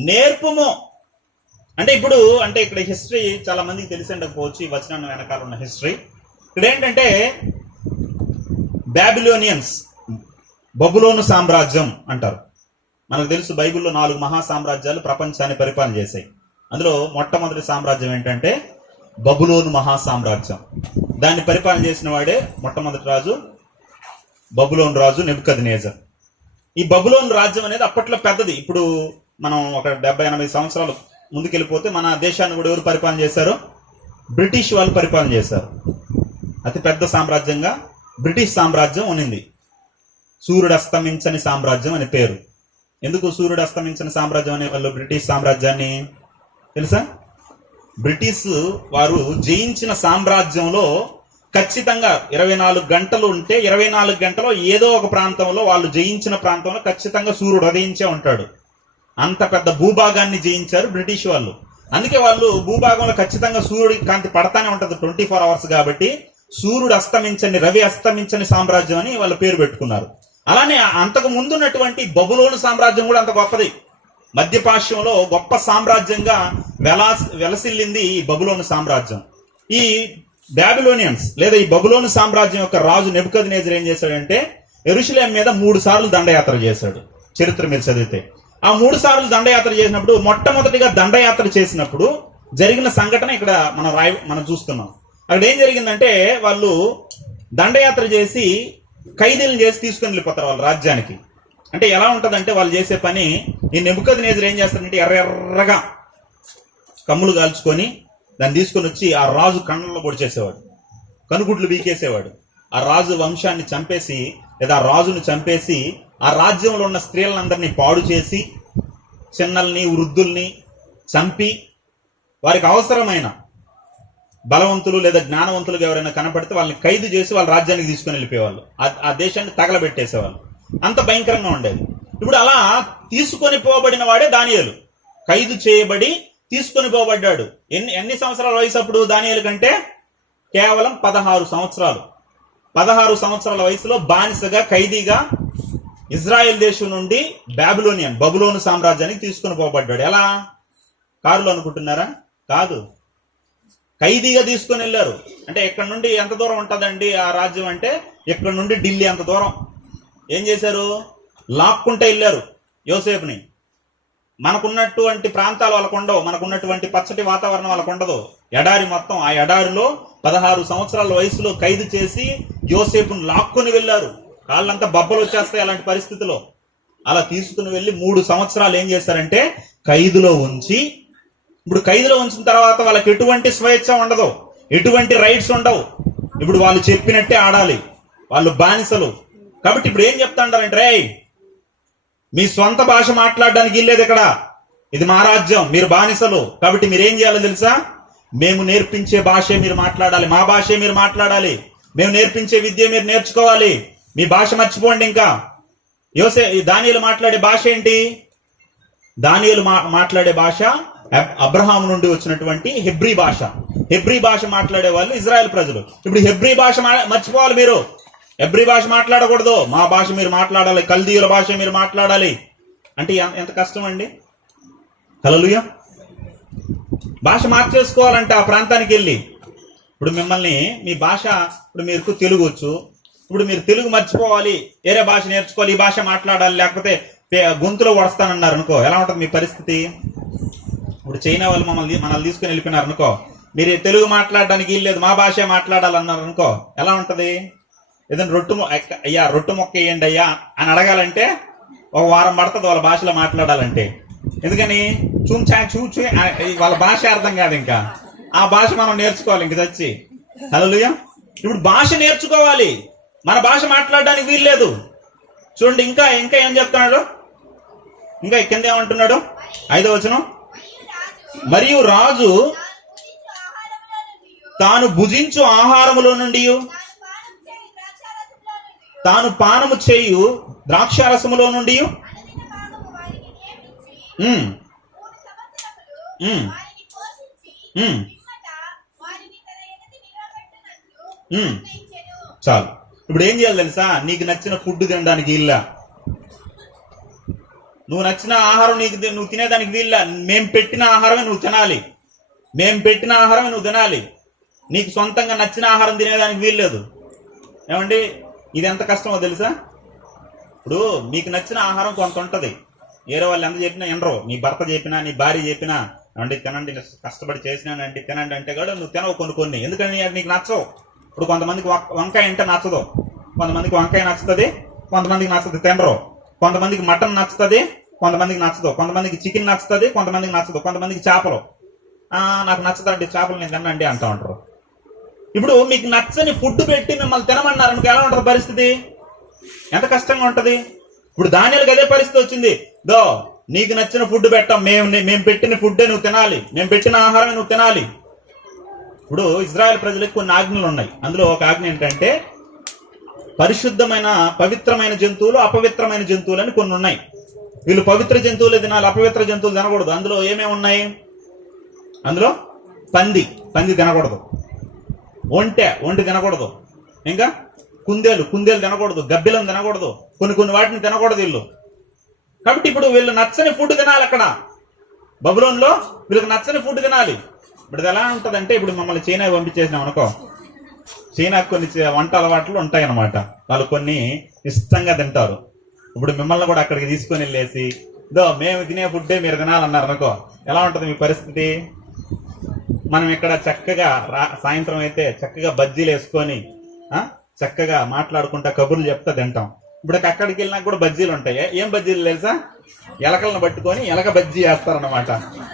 నేర్పుము. అంటే ఇక్కడ హిస్టరీ చాలా మందికి తెలిసి ఉండకపోవచ్చు, ఈ వచనాన్ని వెనకాల ఉన్న హిస్టరీ. ఇక్కడ ఏంటంటే బాబిలోనియన్స్, బబులోను సామ్రాజ్యం అంటారు. మనకు తెలుసు బైబిల్లో 4 మహా సామ్రాజ్యాలు ప్రపంచాన్ని పరిపాలన చేశాయి. అందులో మొట్టమొదటి సామ్రాజ్యం ఏంటంటే బబులోను మహా సామ్రాజ్యం. దాన్ని పరిపాలన చేసిన వాడే మొట్టమొదటి రాజు బబులోను రాజు నెబుకద్నెజర్. ఈ బబులోను రాజ్యం అనేది అప్పట్లో పెద్దది. ఇప్పుడు మనం ఒక 70-80 సంవత్సరాలు ముందుకెళ్ళిపోతే మన దేశాన్ని కూడా ఎవరు పరిపాలన చేశారు? బ్రిటిష్ వాళ్ళు పరిపాలన చేశారు. అతి పెద్ద సామ్రాజ్యంగా బ్రిటిష్ సామ్రాజ్యం ఉన్నింది. సూర్యుడు అస్తమించని సామ్రాజ్యం అనే పేరు. ఎందుకు సూర్యుడు అస్తమించని సామ్రాజ్యం అనే వాళ్ళు బ్రిటిష్ సామ్రాజ్యాన్ని తెలుసా? బ్రిటిష్ వారు జయించిన సామ్రాజ్యంలో ఖచ్చితంగా 24 గంటలు ఉంటే 24 గంటలో ఏదో ఒక ప్రాంతంలో, వాళ్ళు జయించిన ప్రాంతంలో ఖచ్చితంగా సూర్యుడు ఉదయించే ఉంటాడు. అంత పెద్ద భూభాగాన్ని జయించారు బ్రిటిష్ వాళ్ళు. అందుకే వాళ్ళు భూభాగంలో ఖచ్చితంగా సూర్యుడి కాంతి పడతానే ఉంటది 24 అవర్స్. కాబట్టి సూర్యుడు అస్తమించని, రవి అస్తమించని సామ్రాజ్యం అని వాళ్ళ పేరు పెట్టుకున్నారు. అలానే అంతకు ముందున్నటువంటి బబులోను సామ్రాజ్యం కూడా అంత గొప్పది. మధ్యపాశ్యంలో గొప్ప సామ్రాజ్యంగా వెలసిల్లింది ఈ బబులోను సామ్రాజ్యం. ఈ బాబిలోనియన్స్ లేదా ఈ బబులోను సామ్రాజ్యం యొక్క రాజు నెబుకద్నెజర్ ఏం చేశాడంటే యెరూషలేము మీద 3 సార్లు దండయాత్ర చేశాడు. చరిత్ర మీరు చదివితే ఆ 3 సార్లు దండయాత్ర చేసినప్పుడు, మొట్టమొదటిగా దండయాత్ర చేసినప్పుడు జరిగిన సంఘటన ఇక్కడ మనం చూస్తున్నాం. అక్కడ ఏం జరిగిందంటే వాళ్ళు దండయాత్ర చేసి ఖైదీలను చేసి తీసుకుని వెళ్ళిపోతారు వాళ్ళ రాజ్యానికి. అంటే ఎలా ఉంటదంటే వాళ్ళు చేసే పని, ఈ నెబుకద్నెజర్ ఏం చేస్తాడంటే ఎర్రగా కమ్ములు కాల్చుకొని దాన్ని తీసుకొని వచ్చి ఆ రాజు కళ్ళల్లో పొడిచేసేవాడు, కనుగుడ్లు బీకేసేవాడు. ఆ రాజు వంశాన్ని చంపేసి లేదా ఆ రాజును చంపేసి ఆ రాజ్యంలో ఉన్న స్త్రీలందరినీ పాడు చేసి చిన్నల్ని వృద్ధుల్ని చంపి వారికి అవసరమైన బలవంతులు లేదా జ్ఞానవంతులుగా ఎవరైనా కనపడితే వాళ్ళని ఖైదు చేసి వాళ్ళ రాజ్యానికి తీసుకుని వెళ్ళిపోయేవాళ్ళు. ఆ దేశాన్ని తగలబెట్టేసేవాళ్ళు. అంత భయంకరంగా ఉండేది. ఇప్పుడు అలా తీసుకొని పోబడిన వాడే దానియేలు. ఖైదు చేయబడి తీసుకొని పోబడ్డాడు. ఎన్ని సంవత్సరాల వయసు అప్పుడు దానియేలు కంటే? కేవలం 16 సంవత్సరాలు. 16 సంవత్సరాల వయసులో బానిసగా, ఖైదీగా ఇజ్రాయెల్ దేశం నుండి బబులోను సామ్రాజ్యానికి తీసుకుని పోబడ్డాడు. ఎలా? కారులో అనుకుంటున్నారా? కాదు, ఖైదీగా తీసుకుని వెళ్ళారు. అంటే ఇక్కడ నుండి ఎంత దూరం ఉంటుందండి ఆ రాజ్యం అంటే, ఇక్కడ నుండి ఢిల్లీ అంత దూరం. ఏం చేశారు? లాక్కుంటే వెళ్ళారు యోసేపుని. మనకున్నటువంటి ప్రాంతాలు వాళ్ళకు ఉండవు, మనకున్నటువంటి పచ్చటి వాతావరణం వాళ్ళకు ఉండదు. ఎడారి మొత్తం, ఆ ఎడారిలో 16 సంవత్సరాల వయసులో ఖైదు చేసి యోసేపుని లాక్కుని వెళ్ళారు. కాళ్ళంతా బబ్బలు వచ్చేస్తాయి అలాంటి పరిస్థితిలో. అలా తీసుకుని వెళ్ళి 3 సంవత్సరాలు ఏం చేశారంటే ఖైదులో ఉంచి, ఇప్పుడు ఖైదులో ఉంచిన తర్వాత వాళ్ళకి ఎటువంటి స్వేచ్ఛ ఉండదు, ఎటువంటి రైట్స్ ఉండవు. ఇప్పుడు వాళ్ళు చెప్పినట్టే ఆడాలి, వాళ్ళు బానిసలు. కాబట్టి ఇప్పుడు ఏం చెప్తాంటారంటే, రే మీ సొంత భాష మాట్లాడడానికి ఇల్లేదు ఇక్కడ, ఇది మా రాజ్యం, మీరు బానిసలు. కాబట్టి మీరు ఏం చేయాలో తెలుసా? మేము నేర్పించే భాషే మీరు మాట్లాడాలి, మా భాషే మీరు మాట్లాడాలి, మేము నేర్పించే విద్య మీరు నేర్చుకోవాలి, మీ భాష మర్చిపోండి. ఇంకా దానియేలు మాట్లాడే భాష ఏంటి? దానియేలు మాట్లాడే భాష అబ్రహాము నుండి వచ్చినటువంటి హెబ్రీ భాష. హెబ్రీ భాష మాట్లాడే వాళ్ళు ఇజ్రాయెల్ ప్రజలు. ఇప్పుడు హెబ్రీ భాష మర్చిపోవాలి మీరు. హెబ్రీ భాష మాట్లాడకూడదు, మా భాష మీరు మాట్లాడాలి, కల్దీయుల భాష మీరు మాట్లాడాలి. అంటే ఎంత కష్టం అండి. హల్లెలూయా. భాష మార్చేసుకోవాలంటే ఆ ప్రాంతానికి వెళ్ళి. ఇప్పుడు మిమ్మల్ని మీ భాష, ఇప్పుడు మీరు తెలుగు వచ్చు, ఇప్పుడు మీరు తెలుగు మర్చిపోవాలి, వేరే భాష నేర్చుకోవాలి, ఈ భాష మాట్లాడాలి, లేకపోతే గొంతులో వస్తానన్నారు అనుకో, ఎలా ఉంటుంది మీ పరిస్థితి? ఇప్పుడు చైనా వాళ్ళు మనల్ని తీసుకుని వెళ్ళిపోయినారు అనుకో, మీరు తెలుగు మాట్లాడడానికి వీల్లేదు, మా భాష మాట్లాడాలన్నారు అనుకో, ఎలా ఉంటది? ఏదైనా రొట్టు మొక్క వేయండి అయ్యా అని అడగాలంటే 1 వారం పడుతుంది వాళ్ళ భాషలో మాట్లాడాలంటే. ఎందుకని? చూచూ వాళ్ళ భాష అర్థం కాదు. ఇంకా ఆ భాష మనం నేర్చుకోవాలి ఇంక చచ్చి. హల్లెలూయా. ఇప్పుడు భాష నేర్చుకోవాలి. మన భాష మాట్లాడడానికి వీల్లేదు. చూడండి ఇంకా ఇంకా ఏం చెప్తున్నాడు, ఇంకా కింద ఏమంటున్నాడు, 5వ వచనం, మరియు రాజు తాను భుజించు ఆహారములో నుండి తాను పానము చేయు ద్రాక్షారసములో నుండి చాలు. ఇప్పుడు ఏం చేయాలి తెలుసా, నీకు నచ్చిన ఫుడ్ తినడానికి వీల్లా, నువ్వు నచ్చిన ఆహారం నువ్వు తినేదానికి వీల్లా. మేము పెట్టిన ఆహారమే నువ్వు తినాలి, మేము పెట్టిన ఆహారమే నువ్వు తినాలి. నీకు సొంతంగా నచ్చిన ఆహారం తినేదానికి వీల్లేదు. ఏమండి, ఇది ఎంత కష్టమో తెలుసా? ఇప్పుడు మీకు నచ్చిన ఆహారం కొంత ఉంటది, వేరే వాళ్ళు ఎంత చెప్పినా వినరు. నీ భర్త చెప్పినా, నీ భార్య చెప్పినా, అంటే తినండి, కష్టపడి చేసినానంటే తినండి అంటే కూడా నువ్వు తినవు కొన్ని. ఎందుకని నీకు నచ్చవు. ఇప్పుడు కొంతమందికి వంకాయ అంటే నచ్చదు, కొంతమందికి వంకాయ నచ్చుతుంది, కొంతమందికి నచ్చదు, తినరు. కొంతమందికి మటన్ నచ్చుతుంది, కొంతమందికి నచ్చదు. కొంతమందికి చికెన్ నచ్చుతుంది, కొంతమందికి నచ్చదు. కొంతమందికి చేపలు, నాకు నచ్చదండి చేపలు, నేను తినండి అంటూ ఉంటారు. ఇప్పుడు మీకు నచ్చని ఫుడ్ పెట్టి మిమ్మల్ని తినమన్నారు అనుకో, ఎలా ఉంటుంది పరిస్థితి? ఎంత కష్టంగా ఉంటది. ఇప్పుడు దానియాలకు అదే పరిస్థితి వచ్చింది. నీకు నచ్చిన ఫుడ్ పెట్టాం, మేము పెట్టిన ఫుడ్డే నువ్వు తినాలి, మేము పెట్టిన ఆహారమే నువ్వు తినాలి. ఇప్పుడు ఇజ్రాయెల్ ప్రజలకు కొన్ని ఆజ్ఞలు ఉన్నాయి. అందులో ఒక ఆజ్ఞ ఏంటంటే, పరిశుద్ధమైన పవిత్రమైన జంతువులు, అపవిత్రమైన జంతువులు అని కొన్ని ఉన్నాయి. వీళ్ళు పవిత్ర జంతువులే తినాలి, అపవిత్ర జంతువులు తినకూడదు. అందులో ఏమేమి ఉన్నాయి? అందులో పంది తినకూడదు, ఒంటి తినకూడదు, ఇంకా కుందేలు తినకూడదు, గబ్బిలం తినకూడదు, కొన్ని వాటిని తినకూడదు వీళ్ళు. కాబట్టి ఇప్పుడు వీళ్ళు నచ్చని ఫుడ్ తినాలి. అక్కడ బబులోన్లో వీళ్ళకి నచ్చని ఫుడ్ తినాలి. ఇప్పుడు ఎలా ఉంటుందంటే, ఇప్పుడు మమ్మల్ని చైనా పంపించేసినాం అనుకో, చైనాకు కొన్ని వంట అలవాట్లు ఉంటాయన్నమాట. వాళ్ళు కొన్ని ఇష్టంగా తింటారు. ఇప్పుడు మిమ్మల్ని కూడా అక్కడికి తీసుకొని వెళ్ళేసి మేము తినే ఫుడ్డే మీరు తినాలన్నారు అనుకో, ఎలా ఉంటుంది మీ పరిస్థితి? మనం ఇక్కడ చక్కగా సాయంత్రం అయితే చక్కగా బజ్జీలు వేసుకొని చక్కగా మాట్లాడుకుంటా కబుర్లు చెప్తా తింటాం. ఇప్పుడు అక్కడికి వెళ్ళినా కూడా బజ్జీలు ఉంటాయి. ఏం బజ్జీలు తెలుసా? ఎలకలను పట్టుకొని ఎలక బజ్జీ వేస్తారన్నమాట.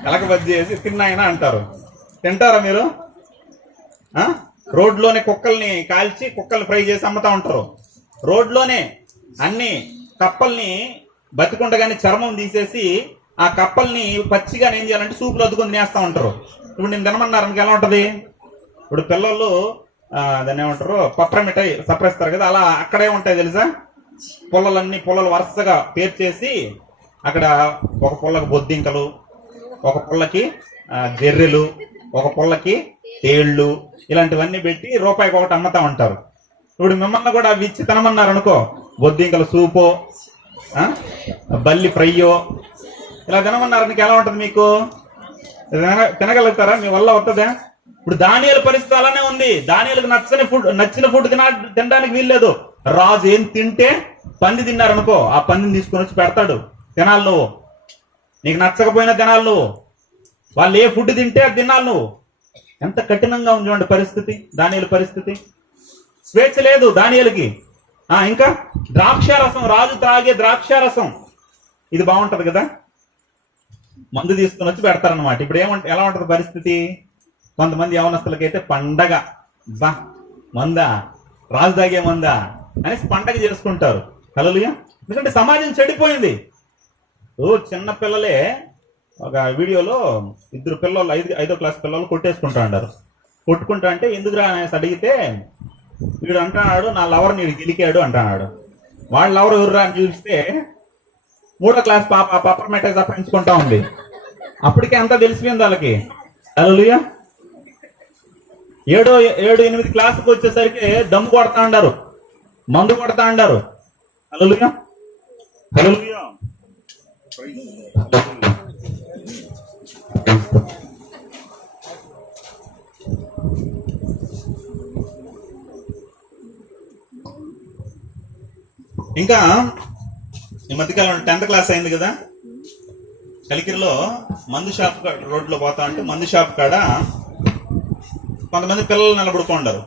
ఎలక బజ్జీ వేసి తిన్నాయన అంటారు. తింటారా మీరు? రోడ్లోనే కుక్కల్ని కాల్చి కుక్కల్ని ఫ్రై చేసి అమ్ముతా ఉంటారు. రోడ్లోనే అన్ని కప్పల్ని బతికుండగానే చర్మం తీసేసి ఆ కప్పల్ని పచ్చిగా ఏం చేయాలంటే సూపులు అద్దుకొని తినేస్తా ఉంటారు. ఇప్పుడు నేను తినమన్నారు ఎలా ఉంటది? ఇప్పుడు పిల్లలు దాన్ని ఏమంటారు, పప్ర మిఠాయి సపరేస్తారు కదా, అలా అక్కడే ఉంటాయి తెలుసా? పుల్లలు వరుసగా పేర్చేసి అక్కడ ఒక పుల్లకి బొద్దింకలు, ఒక పుల్లకి జెర్రెలు, ఒక పుల్లకి తేళ్లు, ఇలాంటివన్నీ పెట్టి రూపాయికి ఒకటి అమ్ముతా ఉంటారు. ఇప్పుడు మిమ్మల్ని కూడా అవి ఇచ్చి తినమన్నారు అనుకో, బొద్దింకల సూపో, బల్లి ఫ్రైయో ఇలా తినమన్నారు నీకు ఎలా ఉంటుంది? మీకు తినగలుగుతారా? మీ వల్ల వస్తుందా? ఇప్పుడు దానియాల పరిస్థితి అలానే ఉంది. దానియాలకు నచ్చిన ఫుడ్ తినడానికి వీల్లేదు. రాజు ఏం తింటే పంది తిన్నారనుకో, ఆ పందిని తీసుకొని వచ్చి పెడతాడు, తినాలి నువ్వు. నీకు నచ్చకపోయినా తినాలి నువ్వు. వాళ్ళు ఏ ఫుడ్ తింటే అది తినాలి నువ్వు. ఎంత కఠినంగా ఉంది చూడండి పరిస్థితి, దానియాల పరిస్థితి. స్వేచ్ఛ లేదు దానియాలకి. ఇంకా ద్రాక్షారసం, రాజు తాగే ద్రాక్షారసం, ఇది బాగుంటది కదా, మందు తీసుకుని వచ్చి పెడతారనమాట. ఇప్పుడు ఎలా ఉంటది పరిస్థితి? కొంతమంది యవనస్తులకైతే పండగ, మందా, రాజు తాగే మందా అనేసి పండగ చేసుకుంటారు. హల్లెలూయా. ఎందుకంటే సమాజం చెడిపోయింది. చిన్న పిల్లలే ఒక వీడియోలో 2 పిల్లలు 5వ క్లాస్ పిల్లలు కొట్టేసుకుంటా ఉంటారు. కొట్టుకుంటా అంటే ఎందుకురా అనేసి అడిగితే వీడు అంటున్నాడు, నా లవర్ నీడు గెలికాడు అంటున్నాడు. వాళ్ళ లవర్ ఎవర్రా అని చూస్తే 3వ క్లాస్ పాప పప్పర్ మిఠాయి తప్పించుకుంటా ఉంది. అప్పటికే అంతా తెలిసిపోయింది వాళ్ళకి. హల్లెలూయా. 7, 8 క్లాసుకు వచ్చేసరికి దమ్ము కొడతా ఉండారు, మందు కొడతా ఉండారు. హల్లెలూయా, హల్లెలూయా. ఇంకా ఈ మధ్యకాలం 10th క్లాస్ అయింది కదా, కలికిరిలో మందు షాప్ రోడ్లో పోతా ఉంటే మందు షాప్ కాడ కొంతమంది పిల్లలు నిలబడుకుంటారు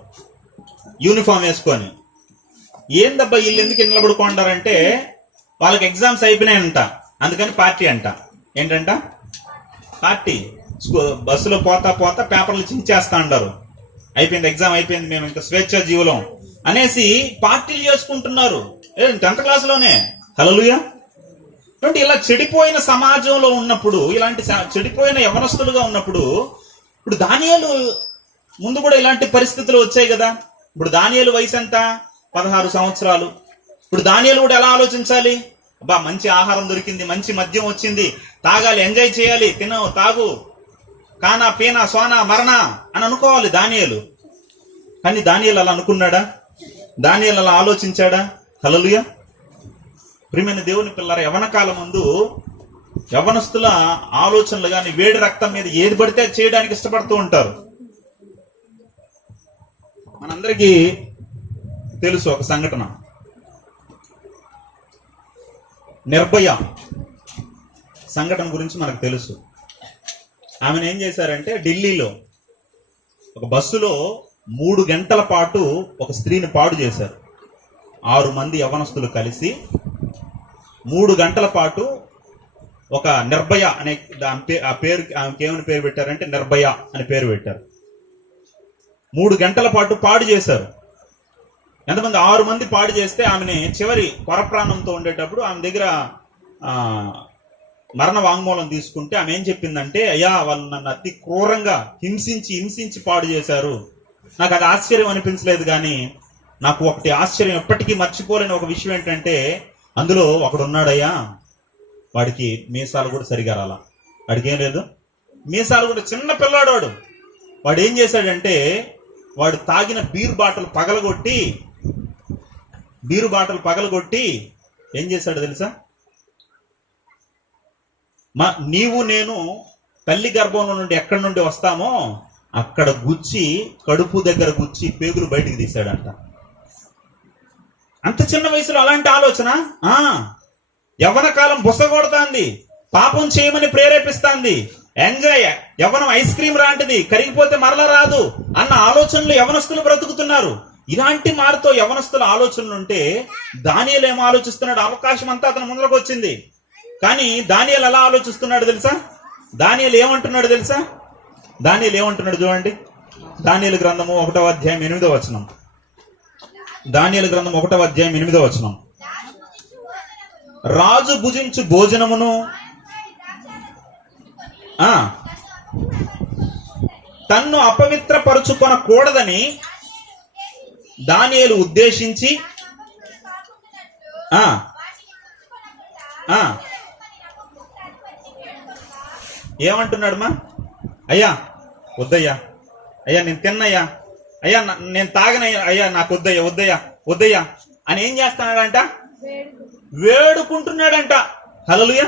యూనిఫామ్ వేసుకొని. ఏందబ్బా వీళ్ళు ఎందుకు నిలబడుకుంటారంటే వాళ్ళకి ఎగ్జామ్స్ అయిపోయినాయంట, అందుకని పార్టీ అంట. ఏంటంట? పార్టీ. బస్సులో పోతా పేపర్లు చించేస్తా ఉంటారు. అయిపోయింది, ఎగ్జామ్ అయిపోయింది, మేము ఇంకా స్వేచ్ఛా జీవులం అనేసి పార్టీలు చేసుకుంటున్నారు 10th క్లాస్లోనే. హల్లెలూయా. అంటే ఇలా చెడిపోయిన సమాజంలో ఉన్నప్పుడు, ఇలాంటి చెడిపోయిన యవనస్తులుగా ఉన్నప్పుడు, ఇప్పుడు దానియేలు ముందు కూడా ఇలాంటి పరిస్థితులు వచ్చాయి కదా. ఇప్పుడు దానియేలు వయసు ఎంత? 16 సంవత్సరాలు. ఇప్పుడు దానియేలు కూడా ఎలా ఆలోచించాలి? అబ్బా, మంచి ఆహారం దొరికింది, మంచి మద్యం వచ్చింది, తాగాలి, ఎంజాయ్ చేయాలి, తినవు, తాగు, కానా పీనా సోనా మరణా అని అనుకోవాలి దానియేలు. కానీ దానియేలు అలా అనుకున్నాడా? దానియేలు అలా ఆలోచించాడా? హల్లెలూయా. ప్రియమైన దేవుని పిల్లల, యవన కాలం ముందు యవనస్తుల ఆలోచనలు కానీ వేడి రక్తం మీద ఏది పడితే చేయడానికి ఇష్టపడుతూ ఉంటారు. మనందరికీ తెలుసు ఒక సంఘటన, నిర్భయ సంఘటన గురించి మనకు తెలుసు. ఆమెను ఏం చేశారంటే, ఢిల్లీలో ఒక బస్సులో 3 గంటల పాటు ఒక స్త్రీని పాడు చేశారు. 6 మంది యవనస్తులు కలిసి 3 గంటల పాటు ఒక నిర్భయ అనే ఆ పేరు, ఆమెకి ఏమని పేరు పెట్టారంటే నిర్భయ అని పేరు పెట్టారు. 3 గంటల పాటు పాడు చేశారు. ఎంతమంది? 6 మంది పాడు చేస్తే ఆమెని చివరి కొరప్రాణంతో ఉండేటప్పుడు ఆమె దగ్గర మరణ వాంగ్మూలం తీసుకుంటే ఆమె ఏం చెప్పిందంటే, అయ్యా, వాళ్ళు నన్ను అతి క్రూరంగా హింసించి పాడు చేశారు. నాకు అది ఆశ్చర్యం అనిపించలేదు, కానీ నాకు ఒకటి ఆశ్చర్యం, ఎప్పటికీ మర్చిపోలేని ఒక విషయం ఏంటంటే, అందులో ఒకడున్నాడయ్యా, వాడికి మీసాలు కూడా సరిగా రాలా. వాడికి ఏం లేదు, మీసాలు కూడా, చిన్న పిల్లాడు. వాడు ఏం చేశాడంటే, వాడు తాగిన బీరు బాటలు పగలగొట్టి ఏం చేశాడు తెలుసా? నీవు నేను తల్లి గర్భంలో నుండి ఎక్కడి నుండి వస్తామో అక్కడ గుచ్చి, కడుపు దగ్గర గుచ్చి పేగులు బయటికి తీశాడంట. అంత చిన్న వయసులో అలాంటి ఆలోచన. యవ్వన కాలం బుసగొడతాంది, పాపం చేయమని ప్రేరేపిస్తాంది. ఎంజాయ్, యవ్వనం ఐస్ క్రీమ్ లాంటిది, కరిగిపోతే మరలా రాదు అన్న ఆలోచనలు యవనస్తులు బ్రతుకుతున్నారు. ఇలాంటి మారుతో యవనస్తుల ఆలోచనలు ఉంటే దానియేలు ఏం ఆలోచిస్తున్నాడు? అవకాశం అంతా అతని ముందుకు వచ్చింది. కానీ దానియేలు ఎలా ఆలోచిస్తున్నాడు తెలుసా? దానియేలు ఏమంటున్నాడు తెలుసా? దానియేలు ఏమంటున్నాడు చూడండి. దానియేలు గ్రంథము 1వ అధ్యాయం 8వ వచనం. దానియేలు గ్రంథం 1వ అధ్యాయం 8వ వచనం. రాజు భుజించు భోజనమును తన్ను అపవిత్రపరుచుకొనకూడదని దానియేలు ఉద్దేశించి ఏమంటున్నాడమ్మా? అయ్యా వద్దయ్యా, అయ్యా నేను తిన్నయ్యా, అయ్యా నేను తాగనయ్యా, అయ్యా నాకు వద్దయ్యా అని ఏం చేస్తున్నాడంట? వేడుకుంటున్నాడంట. హల్లెలూయా.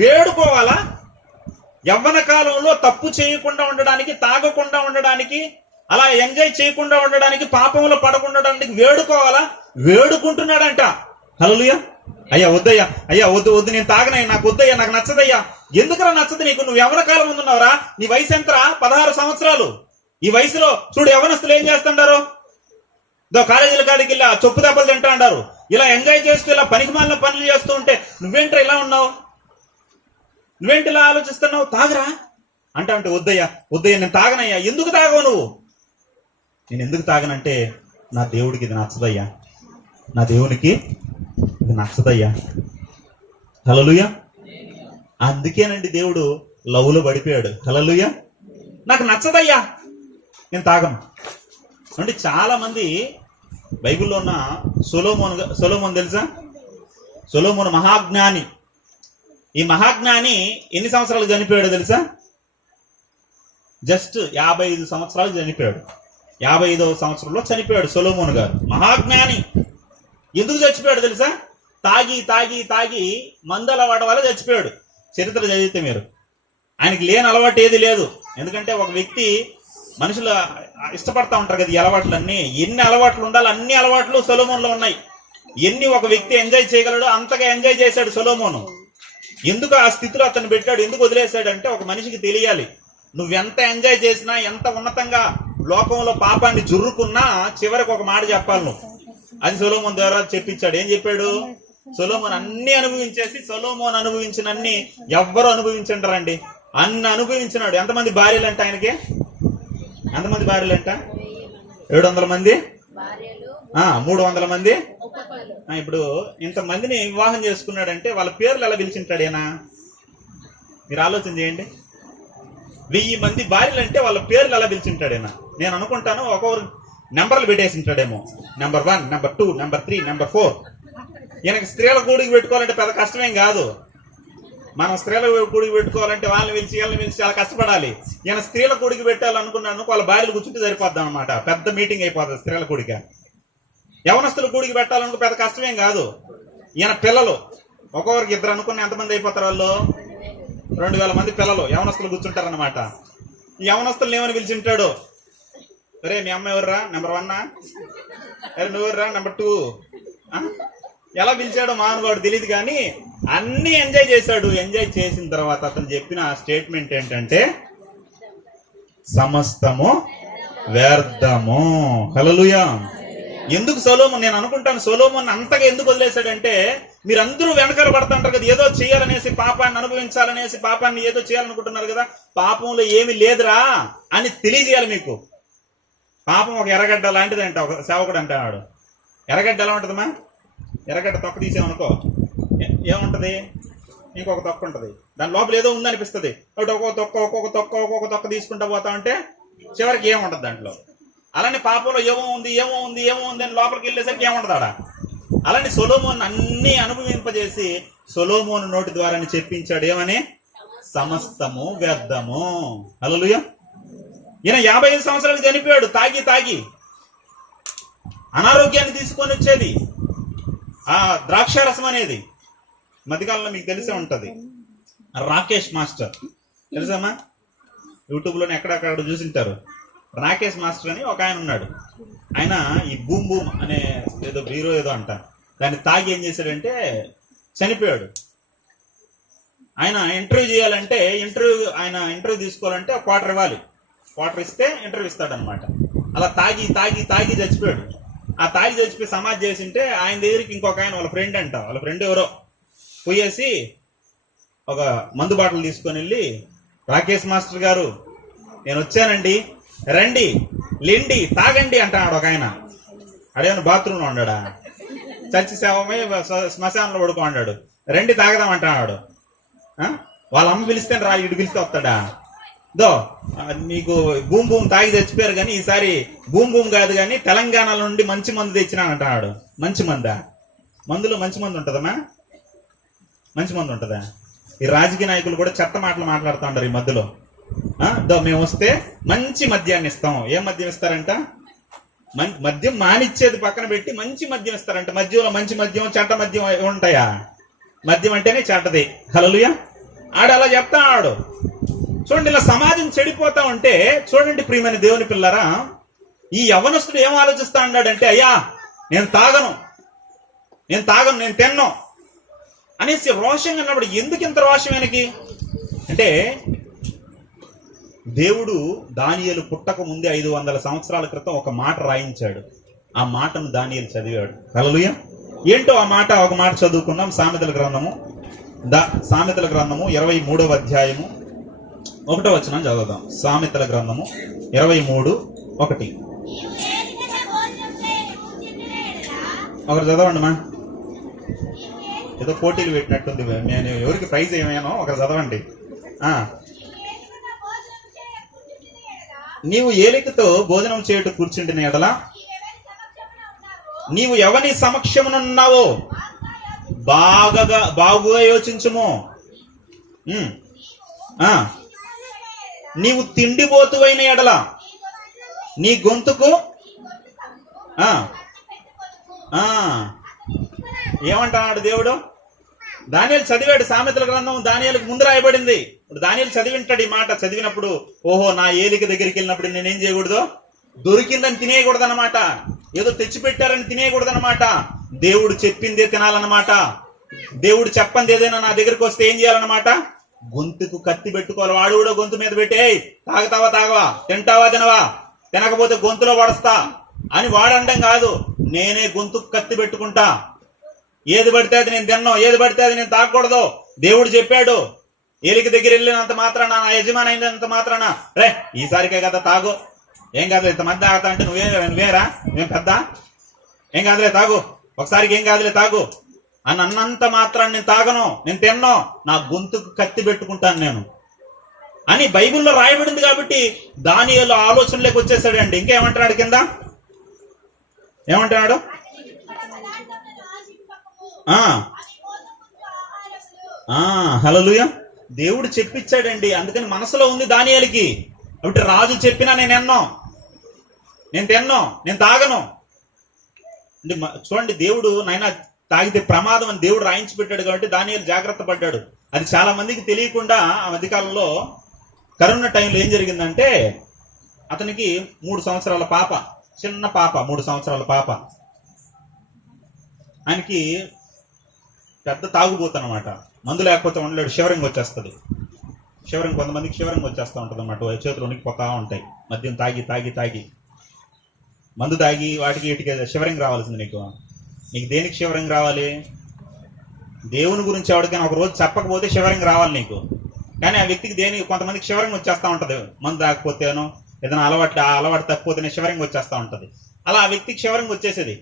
వేడుకోవాలా? యవ్వన కాలంలో తప్పు చేయకుండా ఉండడానికి, తాగకుండా ఉండడానికి, అలా ఎంజాయ్ చేయకుండా ఉండడానికి, పాపంలో పడకుండా వేడుకోవాలా? వేడుకుంటున్నాడంట. హల్లెలూయా. అయ్యా వద్దయ్యా, అయ్యా వద్దు నేను తాగనయ్యా, నాకు వద్దయ్యా, నాకు నచ్చదయ్యా. ఎందుకురా నచ్చదు నీకు? నువ్వు యవ్వన కాలం ముందున్నావురా. నీ వయసు ఎంతరా? 16 సంవత్సరాలు. ఈ వయసులో చూడు యవ్వనస్తులు ఏం చేస్తుంటారు? కాలేజీల కాడికి వెళ్ళి చొప్పు దెబ్బలు తింటా అంటారు. ఇలా ఎంజాయ్ చేస్తూ, ఇలా పనికిమాలిన పనులు చేస్తూ ఉంటే నువ్వేంట్రా ఇలా ఉన్నావు? నువ్వేంటి ఇలా ఆలోచిస్తున్నావు? తాగరా అంటే వద్దయ్యా నేను తాగనయ్యా. ఎందుకు తాగవు నువ్వు? నేను ఎందుకు తాగనంటే నా దేవుడికి ఇది నచ్చదయ్యా, నా దేవునికి ఇది నచ్చదయ్యా. హల్లెలూయా. అందుకేనండి దేవుడు లవ్లో పడిపోయాడు. హల్లెలూయా. నాకు నచ్చదయ్యా, నేను తాగను. అంటే చాలా మంది బైబిల్లో ఉన్న సొలొమోను తెలుసా? సొలొమోను మహాజ్ఞాని. ఈ మహాజ్ఞాని ఎన్ని సంవత్సరాలు చనిపోయాడు తెలుసా? జస్ట్ 55 సంవత్సరాలు చనిపోయాడు. 55వ సంవత్సరంలో చనిపోయాడు సొలొమోను గారు, మహాజ్ఞాని. ఎందుకు చచ్చిపోయాడు తెలుసా? తాగి మందల వాడ వల్ల చచ్చిపోయాడు. చరిత్ర చదివితే మీరు, ఆయనకి లేని అలవాటు ఏది లేదు. ఎందుకంటే ఒక వ్యక్తి, మనుషులు ఇష్టపడతా ఉంటారు కదా ఈ అలవాట్లన్నీ. ఎన్ని అలవాట్లు ఉండాలి, అన్ని అలవాట్లు సొలొమోనులో ఉన్నాయి. ఎన్ని ఒక వ్యక్తి ఎంజాయ్ చేయగలడో అంతగా ఎంజాయ్ చేశాడు సొలొమోను. ఎందుకు ఆ స్థితిలో అతను పెట్టాడు, ఎందుకు వదిలేశాడంటే, ఒక మనిషికి తెలియాలి, నువ్వెంత ఎంజాయ్ చేసినా, ఎంత ఉన్నతంగా లోకంలో పాపాన్ని జుర్రుకున్నా చివరికి ఒక మాట చెప్పాలి నువ్వు. అది సొలొమోను ద్వారా చెప్పించాడు. ఏం చెప్పాడు? సొలొమోను అన్ని అనుభవించేసి, సొలొమోను అనుభవించినన్ని ఎవ్వరు అనుభవించంటారండి, అన్ని అనుభవించినాడు. ఎంతమంది భార్యలంట ఆయనకి? ఎంతమంది భార్యలంట? 700 మంది 300 మంది. ఇప్పుడు ఇంతమందిని వివాహం చేసుకున్నాడంటే వాళ్ళ పేర్లు ఎలా పిలిచింటాడేనా? మీరు ఆలోచన చేయండి. 1000 మంది భార్యలు అంటే వాళ్ళ పేర్లు ఎలా పిలిచింటాడేనా? నేను అనుకుంటాను ఒక్కొక్కరు నెంబర్లు పెట్టేసింటాడేమో. Number 1, number 2, number 3, number 4. ఈయనకి స్త్రీల కూడికి పెట్టుకోవాలంటే పెద్ద కష్టమేం కాదు. మనం స్త్రీల కూడికి పెట్టుకోవాలంటే వాళ్ళని పిలిచి వీళ్ళని పిలిచి చాలా కష్టపడాలి. ఈయన స్త్రీల కూడికి పెట్టాలనుకున్నాను, వాళ్ళ భార్యలు కూర్చుంటే సరిపోద్దాం అనమాట. పెద్ద మీటింగ్ అయిపోతుంది స్త్రీల కూడిక. యవనస్తుల కూడికి పెట్టాలనుకో పెద్ద కష్టమేం కాదు. ఈయన పిల్లలు ఒక్కొక్కరికి 2 అనుకున్న ఎంతమంది అయిపోతారు? వాళ్ళు 2000 మంది పిల్లలు యవనస్తులు కూర్చుంటారనమాట. ఈ యవనస్తులను ఏమని పిలిచింటాడు? అరే మీ అమ్మ ఎవర్రా? నెంబర్ 1. అరే నువ్వెవర్రా? నెంబర్ 2. ఎలా పిలిచాడో మానవాడు తెలియదు, కానీ అన్ని ఎంజాయ్ చేశాడు. ఎంజాయ్ చేసిన తర్వాత అతను చెప్పిన స్టేట్మెంట్ ఏంటంటే సమస్తము వ్యర్థము. హల్లెలూయా. ఎందుకు సొలొమోన్, నేను అనుకుంటాను సొలొమోన్ అంతగా ఎందుకు వదిలేశాడంటే, మీరందరూ వెనకాల పడుతుంటారు కదా, ఏదో చేయాలనేసి, పాపాన్ని అనుభవించాలనేసి, పాపాన్ని ఏదో చేయాలనుకుంటున్నారు కదా, పాపంలో ఏమి లేదురా అని తెలియజేయాలి మీకు. పాపం ఒక ఎర్రగడ్డ లాంటిది అంట ఒక సేవకుడు అంటాడు. ఎర్రగడ్డ ఎలా ఉంటుందమ్మా? ఎర్రగడ్డ తొక్క తీసామనుకో ఏముంటది? ఇంకొక తొక్క ఉంటుంది, దాని లోపల ఏదో ఉందనిపిస్తుంది. ఒక్కొక్క తొక్క తీసుకుంటా పోతా ఉంటే చివరికి ఏముంటది దాంట్లో. అలానే పాపంలో ఏమో ఉంది అని లోపలికి వెళ్ళేసరికి ఏముంటది ఆడ. అలానే సొలొమోన్ అన్ని అనుభవింపజేసి సొలొమోను నోటి ద్వారా చెప్పించాడు ఏమని? సమస్తము వ్యర్థము. హల్లెలూయా. ఈయన 55 సంవత్సరాలకు చనిపోయాడు తాగి. అనారోగ్యాన్ని తీసుకొని వచ్చేది ఆ ద్రాక్షారసం అనేది. మధ్యకాలంలో మీకు తెలిసే ఉంటది, రాకేష్ మాస్టర్ తెలుసమ్మా? యూట్యూబ్ లోనే ఎక్కడక్కడ చూసింటారు. రాకేష్ మాస్టర్ అని ఒక ఆయన ఉన్నాడు. ఆయన ఈ బూమ్ బూమ్ అనే ఏదో బీరో ఏదో అంట, దాన్ని తాగి ఏం చేశాడంటే చనిపోయాడు. ఆయన ఇంటర్వ్యూ చేయాలంటే ఆయన ఇంటర్వ్యూ తీసుకోవాలంటే ఒక క్వార్టర్ ఇవ్వాలి. క్వార్టర్ ఇస్తే ఇంటర్వ్యూ ఇస్తాడనమాట. అలా తాగి చచ్చిపోయాడు. ఆ తాగి చచ్చిపోయి సమాధి చేసింటే ఆయన దగ్గరికి ఇంకొక ఆయన వాళ్ళ ఫ్రెండ్ ఎవరో పోయేసి ఒక మందు బాటలు తీసుకొని వెళ్ళి, రాకేష్ మాస్టర్ గారు నేను వచ్చానండి, రండి లెండి తాగండి అంటాడు ఒక ఆయన. అడేమన్నా బాత్రూంలో ఉన్నాడా? చర్చి సేవమై శ్మశానంలో పడుకో అన్నాడు. రండి తాగదాం అంటాడు. వాళ్ళ అమ్మ పిలిస్తే రా, ఇటు పిలిస్తే వస్తాడా? మీకు బూమ్ బూమ్ తాగి చచ్చిపోయారు, కానీ ఈసారి బూమ్ బూమ్ కాదు కానీ తెలంగాణలో నుండి మంచి మందు తెచ్చినా అంటాడు. మంచి మందా? మందులో మంచి మందు ఉంటుందమ్మా? మంచి మందు ఉంటుందా? ఈ రాజకీయ నాయకులు కూడా చెత్త మాటలు మాట్లాడుతూ ఉంటారు ఈ మధ్యలో. మేము వస్తే మంచి మద్యాన్ని ఇస్తాం. ఏం మద్యం ఇస్తారంట? మద్యం మానిచ్చేది పక్కన పెట్టి మంచి మద్యం ఇస్తారంట. మద్యంలో మంచి మద్యం, చెడ్డ మద్యం ఉంటాయా? మద్యం అంటేనే చెడ్డది. హల్లెలూయా. ఆడు అలా చెప్తాడు. చూడండి, ఇలా సమాజం చెడిపోతా ఉంటే చూడండి ప్రియమైన దేవుని పిల్లరా, ఈ యవ్వనస్తుడు ఏం ఆలోచిస్తా అన్నాడంటే, అయ్యా నేను తాగను, నేను తిన్ను అనేసి రోషంగా అన్నప్పుడు, ఎందుకు ఇంత రోషం వెనక్కి అంటే, దేవుడు దానియేలు పుట్టక ముందే 500 సంవత్సరాల క్రితం ఒక మాట రాయించాడు. ఆ మాటను దానియేలు చదివాడు. హల్లెలూయా. ఏంటో ఆ మాట, ఒక మాట చదువుకుందాం. సామెతల గ్రంథము 23వ అధ్యాయము 1వ వచనం చదువుదాం. సామెతల గ్రంథము 23:1. ఒకరు చదవండి మా. ఏదో పోటీలు పెట్టినట్టుంది, నేను ఎవరికి ప్రైజ్ ఏమైనా ఒకరు చదవండి. నీవు ఏలికతో భోజనం చేయుట కూర్చుంటున్న ఎడల నీవు ఎవని సమక్షమునున్నావో బాగుగా యోచించుము. నీవు తిండిపోతువైన ఎడల నీ గొంతుకు ఏమంటాడు దేవుడు? దానియేలు చదివాడు సామెతల గ్రంథం, దానియేలుకు ముందు రాయబడింది. ఇప్పుడు దానియేలు చదివింటాడు ఈ మాట. చదివినప్పుడు ఓహో, నా ఏలిక దగ్గరికి వెళ్ళినప్పుడు నేనేం చేయకూడదు? దొరికిందని తినేయకూడదు అనమాట. ఏదో తెచ్చిపెట్టారని తినేయకూడదు అనమాట. దేవుడు చెప్పిందే తినాలన్నమాట. దేవుడు చెప్పంది ఏదైనా నా దగ్గరికి వస్తే ఏం చేయాలన్నమాట? గొంతుకు కత్తి పెట్టుకోవాలి. వాడు కూడా గొంతు మీద పెట్టి, తాగవా, తినవా, తినకపోతే గొంతులో పడస్తా అని వాడండం కాదు. నేనే గొంతుకు కత్తి పెట్టుకుంటా. ఏది పడితే అది నేను తిన్నాను, ఏది పడితే అది నేను తాగకూడదు. దేవుడు చెప్పాడు. ఏలికి దగ్గర వెళ్ళినంత మాత్రాన, నా యజమాని అయినంత మాత్రాన రే ఈసారికే కదా తాగు, ఏం కాదులే, ఇంతమంది తాగుతా అంటే నువ్వేరా నువ్వేం పెద్ద, ఏం కాదులే తాగు, ఒకసారికి ఏం కాదులే తాగు అని అన్నంత మాత్రాన్ని నేను తాగను, నేను తిన్నో, నా గొంతుకు కత్తి పెట్టుకుంటాను నేను అని బైబిల్లో రాయబడింది. కాబట్టి దానియేలు ఆలోచనలోకి వచ్చేసాడండి. ఇంకేమంటున్నాడు కింద, ఏమంటున్నాడు? హల్లెలూయా. దేవుడు చెప్పించాడండి, అందుకని మనసులో ఉంది దానియేలుకి. కాబట్టి రాజు చెప్పినా నేను తిన్నో, నేను తాగను అంటే చూడండి, దేవుడు నాయన తాగితే ప్రమాదం అని దేవుడు రాయించి పెట్టాడు. కాబట్టి దానియేలు జాగ్రత్త పడ్డాడు. అది చాలా మందికి తెలియకుండా ఆ మధ్యకాలంలో కరోనా టైంలో ఏం జరిగిందంటే, అతనికి 3 సంవత్సరాల పాప, చిన్న పాప, 3 సంవత్సరాల పాప, ఆయనకి పెద్ద తాగుబోతనమాట. మందు లేకపోతే ఉండలేడు, షివరింగ్ వచ్చేస్తుంది. కొంతమందికి షివరింగ్ వచ్చేస్తూ ఉంటుంది అన్నమాట, చేతులు ఉనికిపోతా ఉంటాయి. మద్యం తాగి తాగి తాగి మందు తాగి వాటికి వీటికి షివరింగ్ రావాల్సింది. నీకు దేనికి షివరింగ్ రావాలి? దేవుని గురించి ఎవరికైనా ఒక రోజు చెప్పకపోతే షివరింగ్ రావాలి నీకు. కానీ ఆ వ్యక్తికి కొంతమందికి షివరింగ్ వచ్చేస్తూ ఉంటుంది. మందు తాగకపోతేనో ఏదైనా అలవాటు తప్పిపోతేనే షివరింగ్ వచ్చేస్తూ ఉంటుంది. అలా ఆ వ్యక్తికి షివరింగ్ వచ్చేసేది.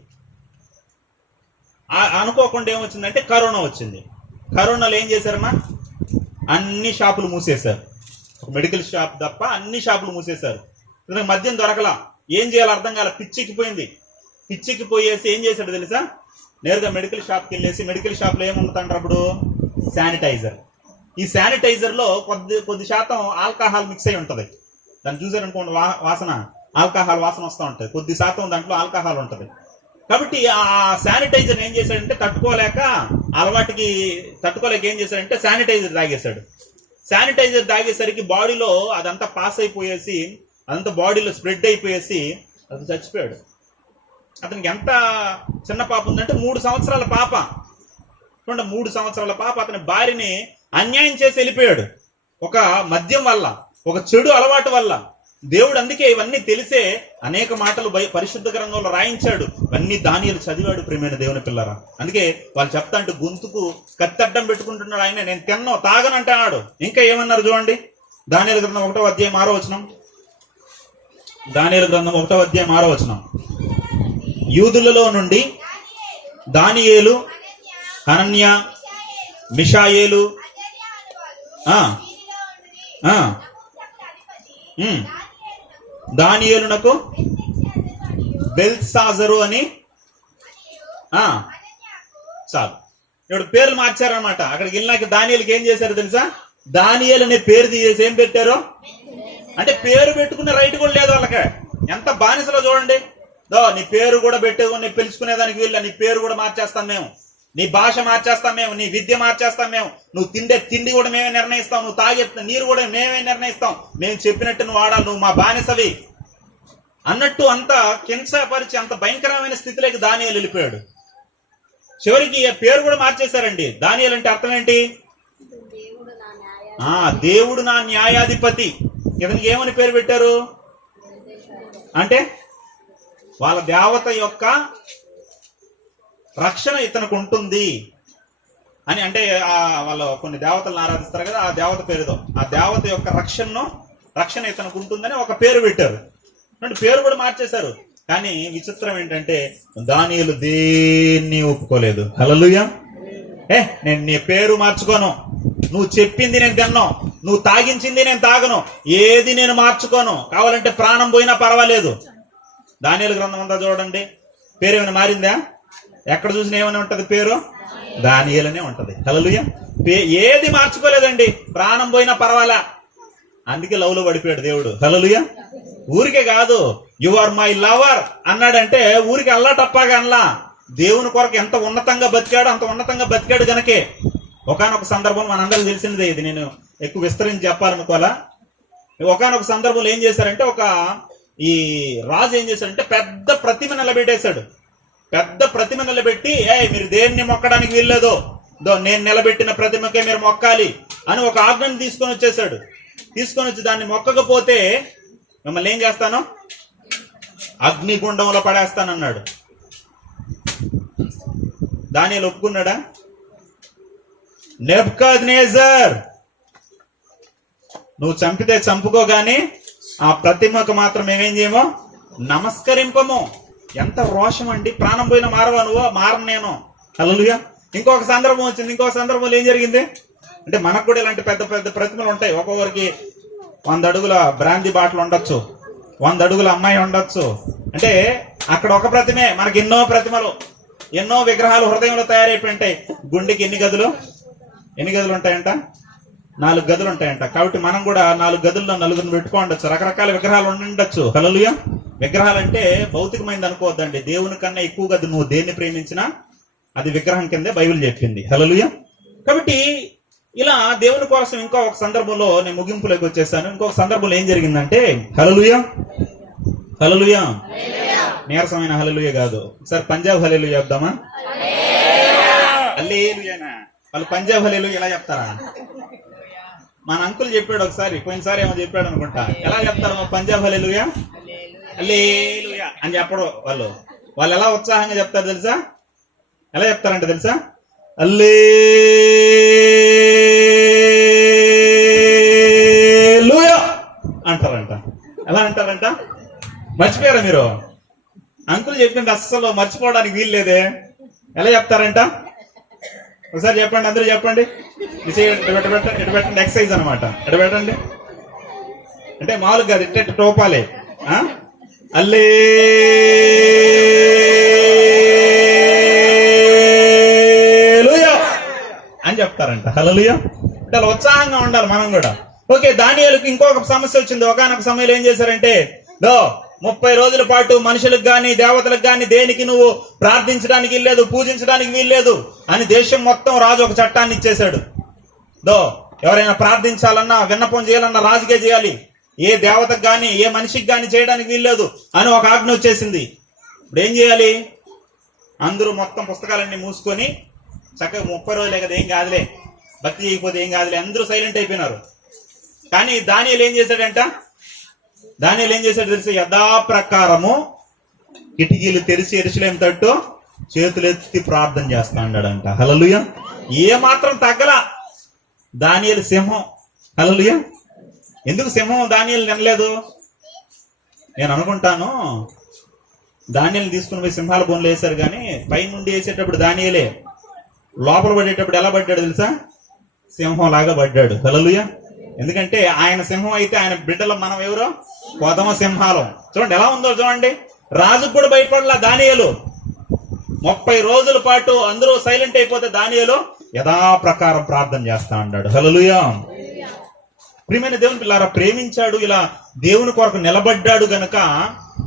అనుకోకుండా ఏమొచ్చిందంటే కరోనా వచ్చింది. కరోనాలో ఏం చేశారమ్మా, అన్ని షాపులు మూసేశారు. ఒక మెడికల్ షాప్ తప్ప అన్ని షాపులు మూసేశారు. మద్యం దొరకలా, ఏం చేయాలో అర్థం కాల, పిచ్చికిపోయేసి ఏం చేశాడు తెలుసా, నేరుగా మెడికల్ షాప్కి వెళ్ళేసి, మెడికల్ షాప్లో ఏమమ్ముతాంటారు అప్పుడు, శానిటైజర్. ఈ శానిటైజర్ లో కొద్ది శాతం ఆల్కహాల్ మిక్స్ అయి ఉంటది. దాన్ని చూసారనుకోండి, వాసన ఆల్కహాల్ వాసన వస్తూ ఉంటది. కొద్ది శాతం దాంట్లో ఆల్కహాల్ ఉంటది. కాబట్టి ఆ శానిటైజర్ ఏం చేశాడంటే తట్టుకోలేక ఏం చేశాడంటే శానిటైజర్ తాగేశాడు. శానిటైజర్ తాగేసరికి బాడీలో అదంతా పాస్ అయిపోయేసి, అదంతా బాడీలో స్ప్రెడ్ అయిపోయేసి అది చచ్చిపోయాడు. అతనికి ఎంత చిన్న పాప ఉందంటే 3 సంవత్సరాల పాప. 3 సంవత్సరాల పాప అతని భార్యని అన్యాయం చేసి వెళ్ళిపోయాడు. ఒక మద్యం వల్ల, ఒక చెడు అలవాటు వల్ల. దేవుడు అందుకే ఇవన్నీ తెలిసే అనేక మాటలు పరిశుద్ధ గ్రంథంలో రాయించాడు. ఇవన్నీ దానియేలు చదివాడు. ప్రియమైన దేవుని పిల్లరా, అందుకే వాళ్ళు చెప్తా అంటే గొంతుకు కత్తడ్డం పెట్టుకుంటున్నాడు. ఆయన నేను తిన్నో తాగనంటున్నాడు. ఇంకా ఏమన్నారు చూడండి, దానియేలు గ్రంథం 1వ అధ్యాయం 6వ వచనం. దానియేలు గ్రంథం 1వ అధ్యాయం 6వ వచనం. యూదులలో నుండి దానియేలు, హనన్య, మిషాయేలు, దానియేలునకు బెల్షాజరు అని చాలు, ఇప్పుడు పేర్లు మార్చారనమాట. అక్కడికి వెళ్ళినాక దానియేలుకి ఏం చేశారు తెలుసా, దానియేలు అనే పేరు తీసేసి ఏం పెట్టారు అంటే, పేరు పెట్టుకునే రైట్ కూడా లేదు వాళ్ళకి. ఎంత బానిసలో చూడండి. నీ పేరు కూడా పెట్టుకుని పిలుచుకునేదానికి వీళ్ళ, నీ పేరు కూడా మార్చేస్తాం మేము, నీ భాష మార్చేస్తాం మేము, నీ విద్య మార్చేస్తాం మేము, నువ్వు తిండే తిండి కూడా మేమే నిర్ణయిస్తాం, నువ్వు తాగే నీరు కూడా మేమే నిర్ణయిస్తాం, మేము చెప్పినట్టు నువ్వు వాడాలి, నువ్వు మా బానిసవి అన్నట్టు అంత కించపరిచి అంత భయంకరమైన స్థితిలోకి దానియేలు వెళ్ళిపోయాడు. చివరికి పేరు కూడా మార్చేశారండి. దానియేలు అంటే అర్థం ఏంటి, దేవుడు నా న్యాయాధిపతి. ఇతనికి ఏమని పేరు పెట్టారు అంటే, వాళ్ళ దేవత యొక్క రక్షణ ఇతనికి ఉంటుంది అని. అంటే వాళ్ళు కొన్ని దేవతలను ఆరాధిస్తారు కదా, ఆ దేవత పేరుతో ఆ దేవత యొక్క రక్షణ ఇతనికి ఉంటుందని ఒక పేరు పెట్టారు. పేరు కూడా మార్చేశారు. కానీ విచిత్రం ఏంటంటే దానియేలు దేన్ని ఒప్పుకోలేదు. హల్లెలూయా. నేను నీ పేరు మార్చుకోను, నువ్వు చెప్పింది నేను తిన్నాను, నువ్వు తాగించింది నేను తాగను, ఏది నేను మార్చుకోను, కావాలంటే ప్రాణం పోయినా పర్వాలేదు. దానియేలు గ్రంథం అంతా చూడండి, పేరు ఏమైనా మారిందా? ఎక్కడ చూసినా ఏమైనా ఉంటది, పేరు దానియేలునే ఉంటది. హల్లెలూయా. ఏది మార్చుకోలేదండి, ప్రాణం పోయినా పర్వాలా. అందుకే లవ్లో పడిపోయాడు దేవుడు. హల్లెలూయా. ఊరికే కాదు, యు ఆర్ మై లవర్ అన్నాడంటే ఊరికి అల్లా టప్పాగా అనలా. దేవుని కొరకు ఎంత ఉన్నతంగా బతికాడో అంత ఉన్నతంగా బతికాడు గనకే. ఒకానొక సందర్భం మనందరికి తెలిసిందే, ఇది నేను ఎక్కువ విస్తరించి చెప్పాలనుకోవాలా. ఒకానొక సందర్భంలో ఏం చేశారంటే, ఈ రాజు ఏం చేశాడంటే పెద్ద ప్రతిమ నిలబెట్టేశాడు. పెద్ద ప్రతిమ నిలబెట్టి, మీరు దేన్ని మొక్కడానికి వీల్లేదు, నేను నిలబెట్టిన ప్రతిమకే మీరు మొక్కాలి అని ఒక ఆజ్ఞను తీసుకొని వచ్చేసాడు. తీసుకొని వచ్చి దాన్ని మొక్కకపోతే మిమ్మల్ని ఏం చేస్తాను, అగ్నిగుండంలో పడేస్తానన్నాడు. దానియేలు ఒప్పుకున్నాడా? నెబుకద్నెజర్, నువ్వు చంపితే చంపుకో గాని ఆ ప్రతిమకు మాత్రం మేమేం చేయమో, నమస్కరింపము. ఎంత రోషం అండి. ప్రాణం పోయిన మారవా నువ్వు? మారను నేను. హల్లెలూయా. ఇంకొక సందర్భం వచ్చింది. ఇంకొక సందర్భంలో ఏం జరిగింది అంటే, మనకు కూడా ఇలాంటి పెద్ద పెద్ద ప్రతిమలు ఉంటాయి. ఒక్కొక్కరికి 100 అడుగుల బ్రాందీ బాటిల్ ఉండొచ్చు, 100 అడుగుల అమ్మాయి ఉండొచ్చు. అంటే అక్కడ ఒక ప్రతిమే, మనకి ఎన్నో ప్రతిమలు, ఎన్నో విగ్రహాలు హృదయంలో తయారైపోయి ఉంటాయి. గుండెకి ఎన్ని గదులు ఉంటాయంట? 4 గదులు ఉంటాయంట. కాబట్టి మనం కూడా 4 గదుల్లో 4 పెట్టుకోండొచ్చు. రకరకాల విగ్రహాలు ఉండొచ్చు. హల్లెలూయా. విగ్రహాలు అంటే భౌతికమైనది అనుకోవద్దండి. దేవుని కన్నా ఎక్కువగా నువ్వు దేన్ని ప్రేమించినా అది విగ్రహం కిందే బైబిల్ చెప్పింది. హల్లెలూయా. కాబట్టి ఇలా దేవుని కోసం ఇంకో ఒక సందర్భంలో నేను ముగింపులోకి వచ్చేసాను. ఇంకొక సందర్భంలో ఏం జరిగిందంటే, హల్లెలూయా హల్లెలూయా, నీరసమైన హల్లెలూయా కాదు, ఒకసారి పంజాబ్ హల్లెలూయా చెప్దామా? హల్లెలూయానా? వాళ్ళు పంజాబ్ హల్లెలూయా ఎలా చెప్తారా? మన అంకుల్ చెప్పాడు ఒకసారి, పోయినసారి ఏమో చెప్పాడు అనుకుంటా. ఎలా చెప్తారు పంజాబ్ హల్లెలూయా? హల్లెలూయా అని చెప్పడు. వాళ్ళు ఎలా ఉత్సాహంగా చెప్తారు తెలుసా? ఎలా చెప్తారంటే తెలుసా? హల్లెలూయా అంటారంట. ఎలా అంటారంట? మర్చిపోయారా మీరు? అంకుల్ చెప్పింది అస్సలు మర్చిపోవడానికి వీల్లేదే. ఎలా చెప్తారంట? ఒకసారి చెప్పండి, అందరూ చెప్పండి. ఇటు పెట్టండి, ఎక్సైజ్ అనమాట. ఇటు పెట్టండి అంటే మామూలుగా ఇట్ట టోపాలే. హల్లెలూయా అని చెప్తారంట. హల్లెలూయా అంటే అలా ఉత్సాహంగా ఉండాలి మనం కూడా. ఓకే, దానియేలుకి ఇంకొక సమస్య వచ్చింది. ఒకానొక సమయంలో ఏం చేశారంటే, 30 రోజుల పాటు మనుషులకు గాని దేవతలకు గాని దేనికి నువ్వు ప్రార్థించడానికి వీల్లేదు, పూజించడానికి వీల్లేదు అని దేశం మొత్తం రాజు ఒక చట్టాన్ని ఇచ్చేశాడు. ఎవరైనా ప్రార్థించాలన్నా విన్నపం చేయాలన్నా రాజుకే చేయాలి, ఏ దేవతకు గాని ఏ మనిషికి గాని చేయడానికి వీల్లేదు అని ఒక ఆజ్ఞ వచ్చేసింది. ఇప్పుడు ఏం చేయాలి? అందరూ మొత్తం పుస్తకాలన్నీ మూసుకొని చక్కగా 30 రోజులే కదా, ఏం కాదులే, భక్తి చేయకపోతే ఏం కాదులే, అందరూ సైలెంట్ అయిపోయినారు. కానీ దానియేలు ఏం చేశాడు తెలిసి, యథాప్రకారము కిటికీలు తెరిచి యెరూషలేము తట్టు చేతులెత్తి ప్రార్థన చేస్తా అన్నాడంట. హల్లెలూయా. ఏ మాత్రం తగ్గల. దానియేలు సింహం. హల్లెలూయా. ఎందుకు సింహం దానియేలు తినలేదు? నేను అనుకుంటాను దానియేలుని తీసుకుని పోయి సింహాల బోన్లు వేశారు, కానీ పైనుండి వేసేటప్పుడు దానియేలే, లోపల పడేటప్పుడు ఎలా పడ్డాడు తెలుసా? సింహం లాగా పడ్డాడు. హల్లెలూయా. ఎందుకంటే ఆయన సింహం అయితే ఆయన బిడ్డలు మనం ఎవరో కొదమ సింహాలం. చూడండి ఎలా ఉందో చూడండి. రాజుకు కూడా భయపడలా దానియేలు. 30 రోజుల పాటు అందరూ సైలెంట్ అయిపోతే దానియేలు యథాప్రకారం ప్రార్థన చేస్తా అన్నాడు. హల్లెలూయా. ప్రియమైన దేవుని పిల్లారా, ప్రేమించాడు, ఇలా దేవుని కొరకు నిలబడ్డాడు గనక,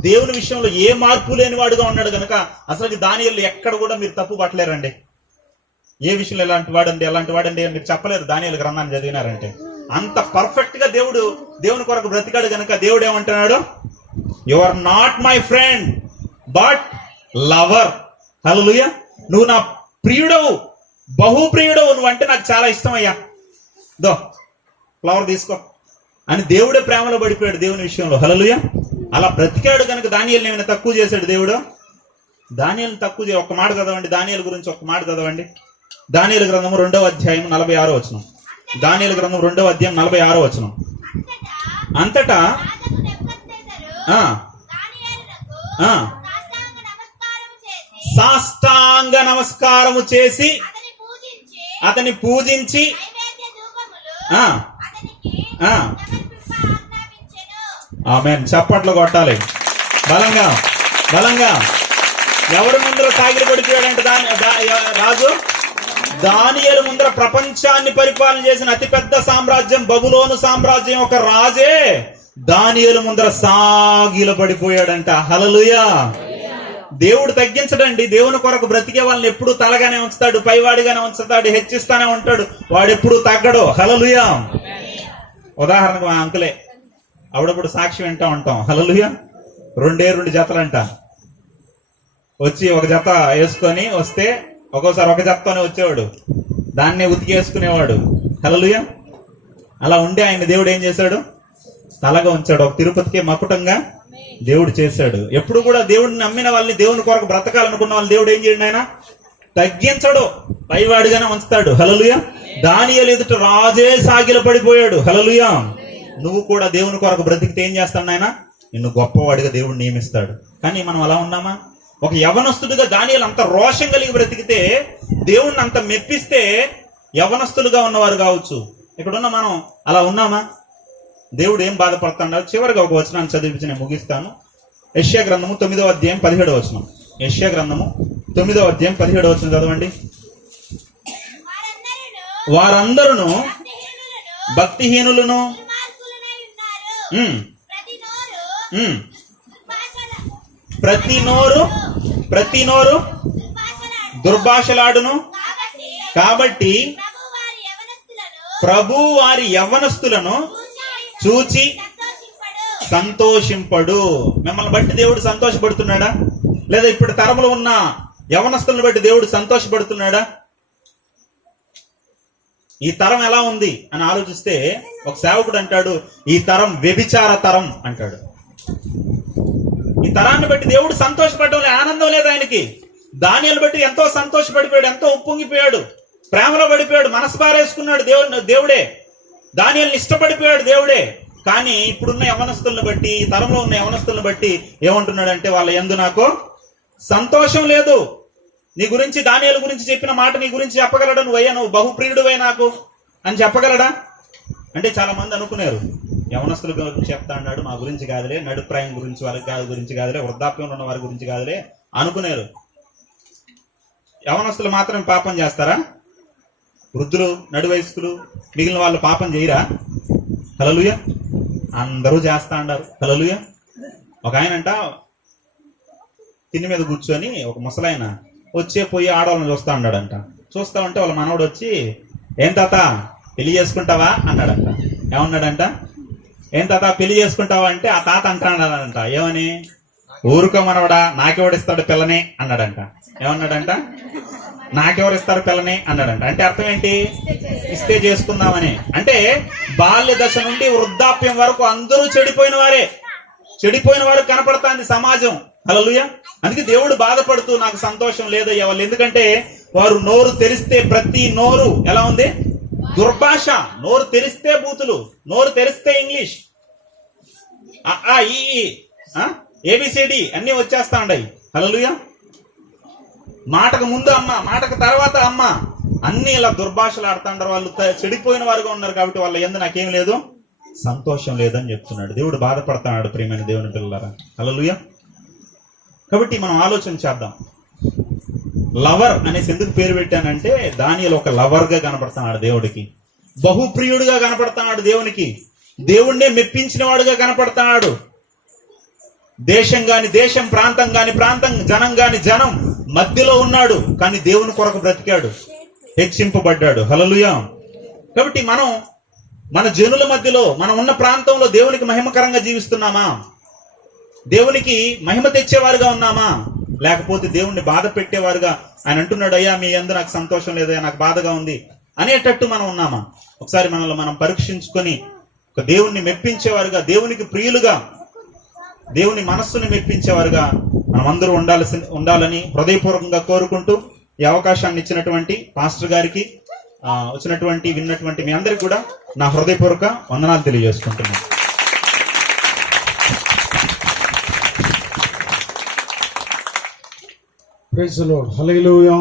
దేవుని విషయంలో ఏ మార్పు లేని వాడుగా ఉన్నాడు గనక అసలు దానియేలు ఎక్కడ కూడా మీరు తప్పు పట్టలేరండి. ఏ విషయంలో ఎలాంటి వాడండి అని మీరు చెప్పలేరు. దానియేలు గ్రంథాన్ని చదివినారంటే అంత పర్ఫెక్ట్ గా దేవుని కొరకు బ్రతికాడు గనక దేవుడు ఏమంటున్నాడు? You are not my friend but lover. Hallelujah. నువ్వు నా ప్రియుడవు, బహుప్రియుడవు, నువ్వంటే నాకు చాలా ఇష్టం అయ్యా, ఫ్లవర్ తీసుకో అని దేవుడే ప్రేమలో పడిపోయాడు దేవుని విషయంలో. హల్లెలూయా. అలా బ్రతికాడు కనుక దానియేలుని ఏమైనా తక్కువ చేశాడు దేవుడు? దానియేలుని తక్కువ ఒక్క మాట చదవండి, దానియేలు గురించి ఒక్క మాట చదవండి. దానియేలు గ్రంథము 2వ అధ్యాయం 46వ వచనం. దానియేలు గ్రంథం 2వ అధ్యాయం 46వ వచనం. అంతటా సాష్టాంగ నమస్కారము చేసి అతని పూజించి ఆమేన్. చప్పట్లు కొట్టాలి బలంగా బలంగా. ఎవరి ముందర సాగిలి పడిపోయాడంటే రాజు దానియేలు ముందర ప్రపంచాన్ని పరిపాలన చేసిన అతిపెద్ద సామ్రాజ్యం బబులోను సామ్రాజ్యం ఒక రాజే దానియేలు ముందర సాగిల పడిపోయాడంట. హల్లెలూయా. దేవుడు తగ్గించడండి. దేవుని కొరకు బ్రతికే వాళ్ళని ఎప్పుడు తలగానే ఉంచుతాడు, పైవాడిగానే ఉంచుతాడు, హెచ్చిస్తానే ఉంటాడు, వాడు ఎప్పుడు తగ్గడు. హల్లెలూయా. ఉదాహరణకు మా అంకులే అప్పుడప్పుడు సాక్షి వింటా ఉంటాం. హల్లెలూయా. 2 జతలంట. వచ్చి ఒక జత వేసుకొని వస్తే ఒక్కోసారి ఒక జతతోనే వచ్చేవాడు, దాన్నే ఉతికేసుకునేవాడు. హల్లెలూయా. అలా ఉండి ఆయన దేవుడు ఏం చేశాడు? తలగా ఉంచాడు. ఒక తిరుపతికి మకుటంగా దేవుడు చేశాడు. ఎప్పుడు కూడా దేవుడిని నమ్మిన వాళ్ళని, దేవుని కొరకు బ్రతకాలనుకున్న వాళ్ళని దేవుడు ఏం చేయండి? ఆయన తగ్గించడు, పైవాడిగానే ఉంచుతాడు. హల్లెలూయా. దానియేలు ఎదుట రాజే సాగిల పడిపోయాడు. హల్లెలూయా. నువ్వు కూడా దేవుని కొరకు బ్రతికితే ఏం చేస్తాడు నాయన? నిన్ను గొప్పవాడిగా దేవుడు నియమిస్తాడు. కానీ మనం అలా ఉన్నామా? ఒక యవనస్తుడిగా దానియేలు అంత రోషం కలిగి బ్రతికితే, దేవుణ్ణి అంత మెప్పిస్తే యవనస్తులుగా ఉన్నవారు కావచ్చు, ఇక్కడున్న మనం అలా ఉన్నామా? దేవుడు ఏం బాధపడుతున్నాడు? చివరిగా ఒక వచనాన్ని చదివించి నేను ముగిస్తాను. యెషయా గ్రంథము 9వ అధ్యాయం 17వ వచనం. యెషయా గ్రంథము 9వ అధ్యాయం 17వ వచనం చదవండి. వారందరూ భక్తిహీనులను, ప్రతి నోరు దుర్భాషలాడును, కాబట్టి ప్రభు వారి యవ్వనస్తులను చూచి సంతోషింపడు. మిమ్మల్ని బట్టి దేవుడు సంతోషపడుతున్నాడా? లేదా ఇప్పుడు తరములో ఉన్న యవనస్తులను బట్టి దేవుడు సంతోషపడుతున్నాడా? ఈ తరం ఎలా ఉంది అని ఆలోచిస్తే ఒక సేవకుడు అంటాడు, ఈ తరం వ్యభిచార తరం అంటాడు. ఈ తరాన్ని బట్టి దేవుడు సంతోషపడడం ఆనందం లేదు ఆయనకి. దానియేలు బట్టి ఎంతో సంతోషపడిపోయాడు, ఎంతో ఉప్పొంగిపోయాడు, ప్రేమలో పడిపోయాడు, మనసు పారేసుకున్నాడు దేవుడే. దానియేలుని ఇష్టపడిపోయాడు దేవుడే. కానీ ఇప్పుడున్న యవనస్తులను బట్టి, ఈ తరంలో ఉన్న యవనస్తులను బట్టి ఏమంటున్నాడంటే, వాళ్ళ యందు నాకు సంతోషం లేదు. నీ గురించి, దానియేలు గురించి చెప్పిన మాట నీ గురించి చెప్పగలడా? నువ్వు బహుప్రియుడువై నాకు అని చెప్పగలడా? అంటే చాలా మంది అనుకున్నారు, యవనస్తుల గురించి చెప్తా అన్నాడు, మా గురించి కాదులే, నడుప్రాయం గురించి వాళ్ళ గురించి కాదులే, వృద్ధాప్యంలో ఉన్న వారి గురించి కాదులే అనుకున్నారు. యవనస్తులు మాత్రం పాపం చేస్తారా? వృద్ధులు, నడు వయస్కులు, మిగిలిన వాళ్ళు పాపం చేయరా? హల్లెలూయా. అందరూ చేస్తా అన్నారు. హల్లెలూయా. ఒక ఆయనంట తిని మీద కూర్చొని, ఒక ముసలాయన పోయి ఆడవాళ్ళని చూస్తా అన్నాడంట. చూస్తా ఉంటే వాళ్ళ మనవడు వచ్చి, ఏం తాత పెళ్లి చేసుకుంటావా అన్నాడంట. ఏమన్నాడంట? ఏం తాత పెళ్లి చేసుకుంటావా అంటే ఆ తాత అంటాడంట, ఏమని? ఊరుకో మనవడా, నాకెవడిస్తాడు పిల్లని అన్నాడంట. ఏమన్నాడంట? నాకెవరిస్తారు పిల్లని అన్నాడంట. అంటే అర్థం ఏంటి? ఇస్తే చేసుకుందామని. అంటే బాల్య దశ నుండి వృద్ధాప్యం వరకు అందరూ చెడిపోయిన వారు కనపడుతుంది సమాజం. హల్లెలూయా. అందుకే దేవుడు బాధపడుతూ, నాకు సంతోషం లేదయ్యా వాళ్ళు, ఎందుకంటే వారు నోరు తెరిస్తే, ప్రతి నోరు ఎలా ఉంది? దుర్భాష. నోరు తెరిస్తే బూతులు, నోరు తెరిస్తే ఇంగ్లీష్, ABCD అన్ని వచ్చేస్తా ఉన్నాయి. హల్లెలూయా. మాటకు ముందు అమ్మ, మాటకు తర్వాత అమ్మ, అన్ని ఇలా దుర్భాషలు ఆడుతుంటారు. వాళ్ళు చెడిపోయిన వారుగా ఉన్నారు. కాబట్టి వాళ్ళ యందు నాకేం లేదు, సంతోషం లేదని చెప్తున్నాడు. దేవుడు బాధపడతాడు ప్రియమైన దేవుని పిల్లలారా. హల్లెలూయా. కాబట్టి మనం ఆలోచన చేద్దాం. లవర్ అనేసి ఎందుకు పేరు పెట్టానంటే, దానియేలు ఒక లవర్ గా కనపడుతున్నాడు దేవుడికి, బహుప్రియుడుగా కనపడుతున్నాడు దేవునికి, దేవుణ్ణే మెప్పించిన వాడుగా కనపడుతున్నాడు. దేశం గాని దేశం, ప్రాంతం గాని ప్రాంతం, జనం గాని జనం మధ్యలో ఉన్నాడు. కానీ దేవుని కొరకు బ్రతికాడు, హెచ్చింపబడ్డాడు. హల్లెలూయా. కాబట్టి మనం మన జనుల మధ్యలో, మనం ఉన్న ప్రాంతంలో దేవునికి మహిమకరంగా జీవిస్తున్నామా? దేవునికి మహిమ తెచ్చేవారుగా ఉన్నామా? లేకపోతే దేవుణ్ణి బాధ పెట్టేవారుగా, ఆయన అంటున్నాడు, అయ్యా మీ యందు నాకు సంతోషం లేదయ్యా, నాకు బాధగా ఉంది అనేటట్టు మనం ఉన్నామా? ఒకసారి మనల్ని మనం పరీక్షించుకొని, ఒక దేవుణ్ణి మెప్పించేవారుగా, దేవునికి ప్రియులుగా, దేవుని మనస్సుని మెప్పించేవారుగా మనం అందరూ ఉండాలని హృదయపూర్వకంగా కోరుకుంటూ, ఈ అవకాశాన్ని ఇచ్చినటువంటి పాస్టర్ గారికి, విన్నటువంటి మీ అందరికి కూడా నా హృదయపూర్వక వందనాలు తెలియజేసుకుంటున్నాను. Praise the lord. హల్లెలూయా.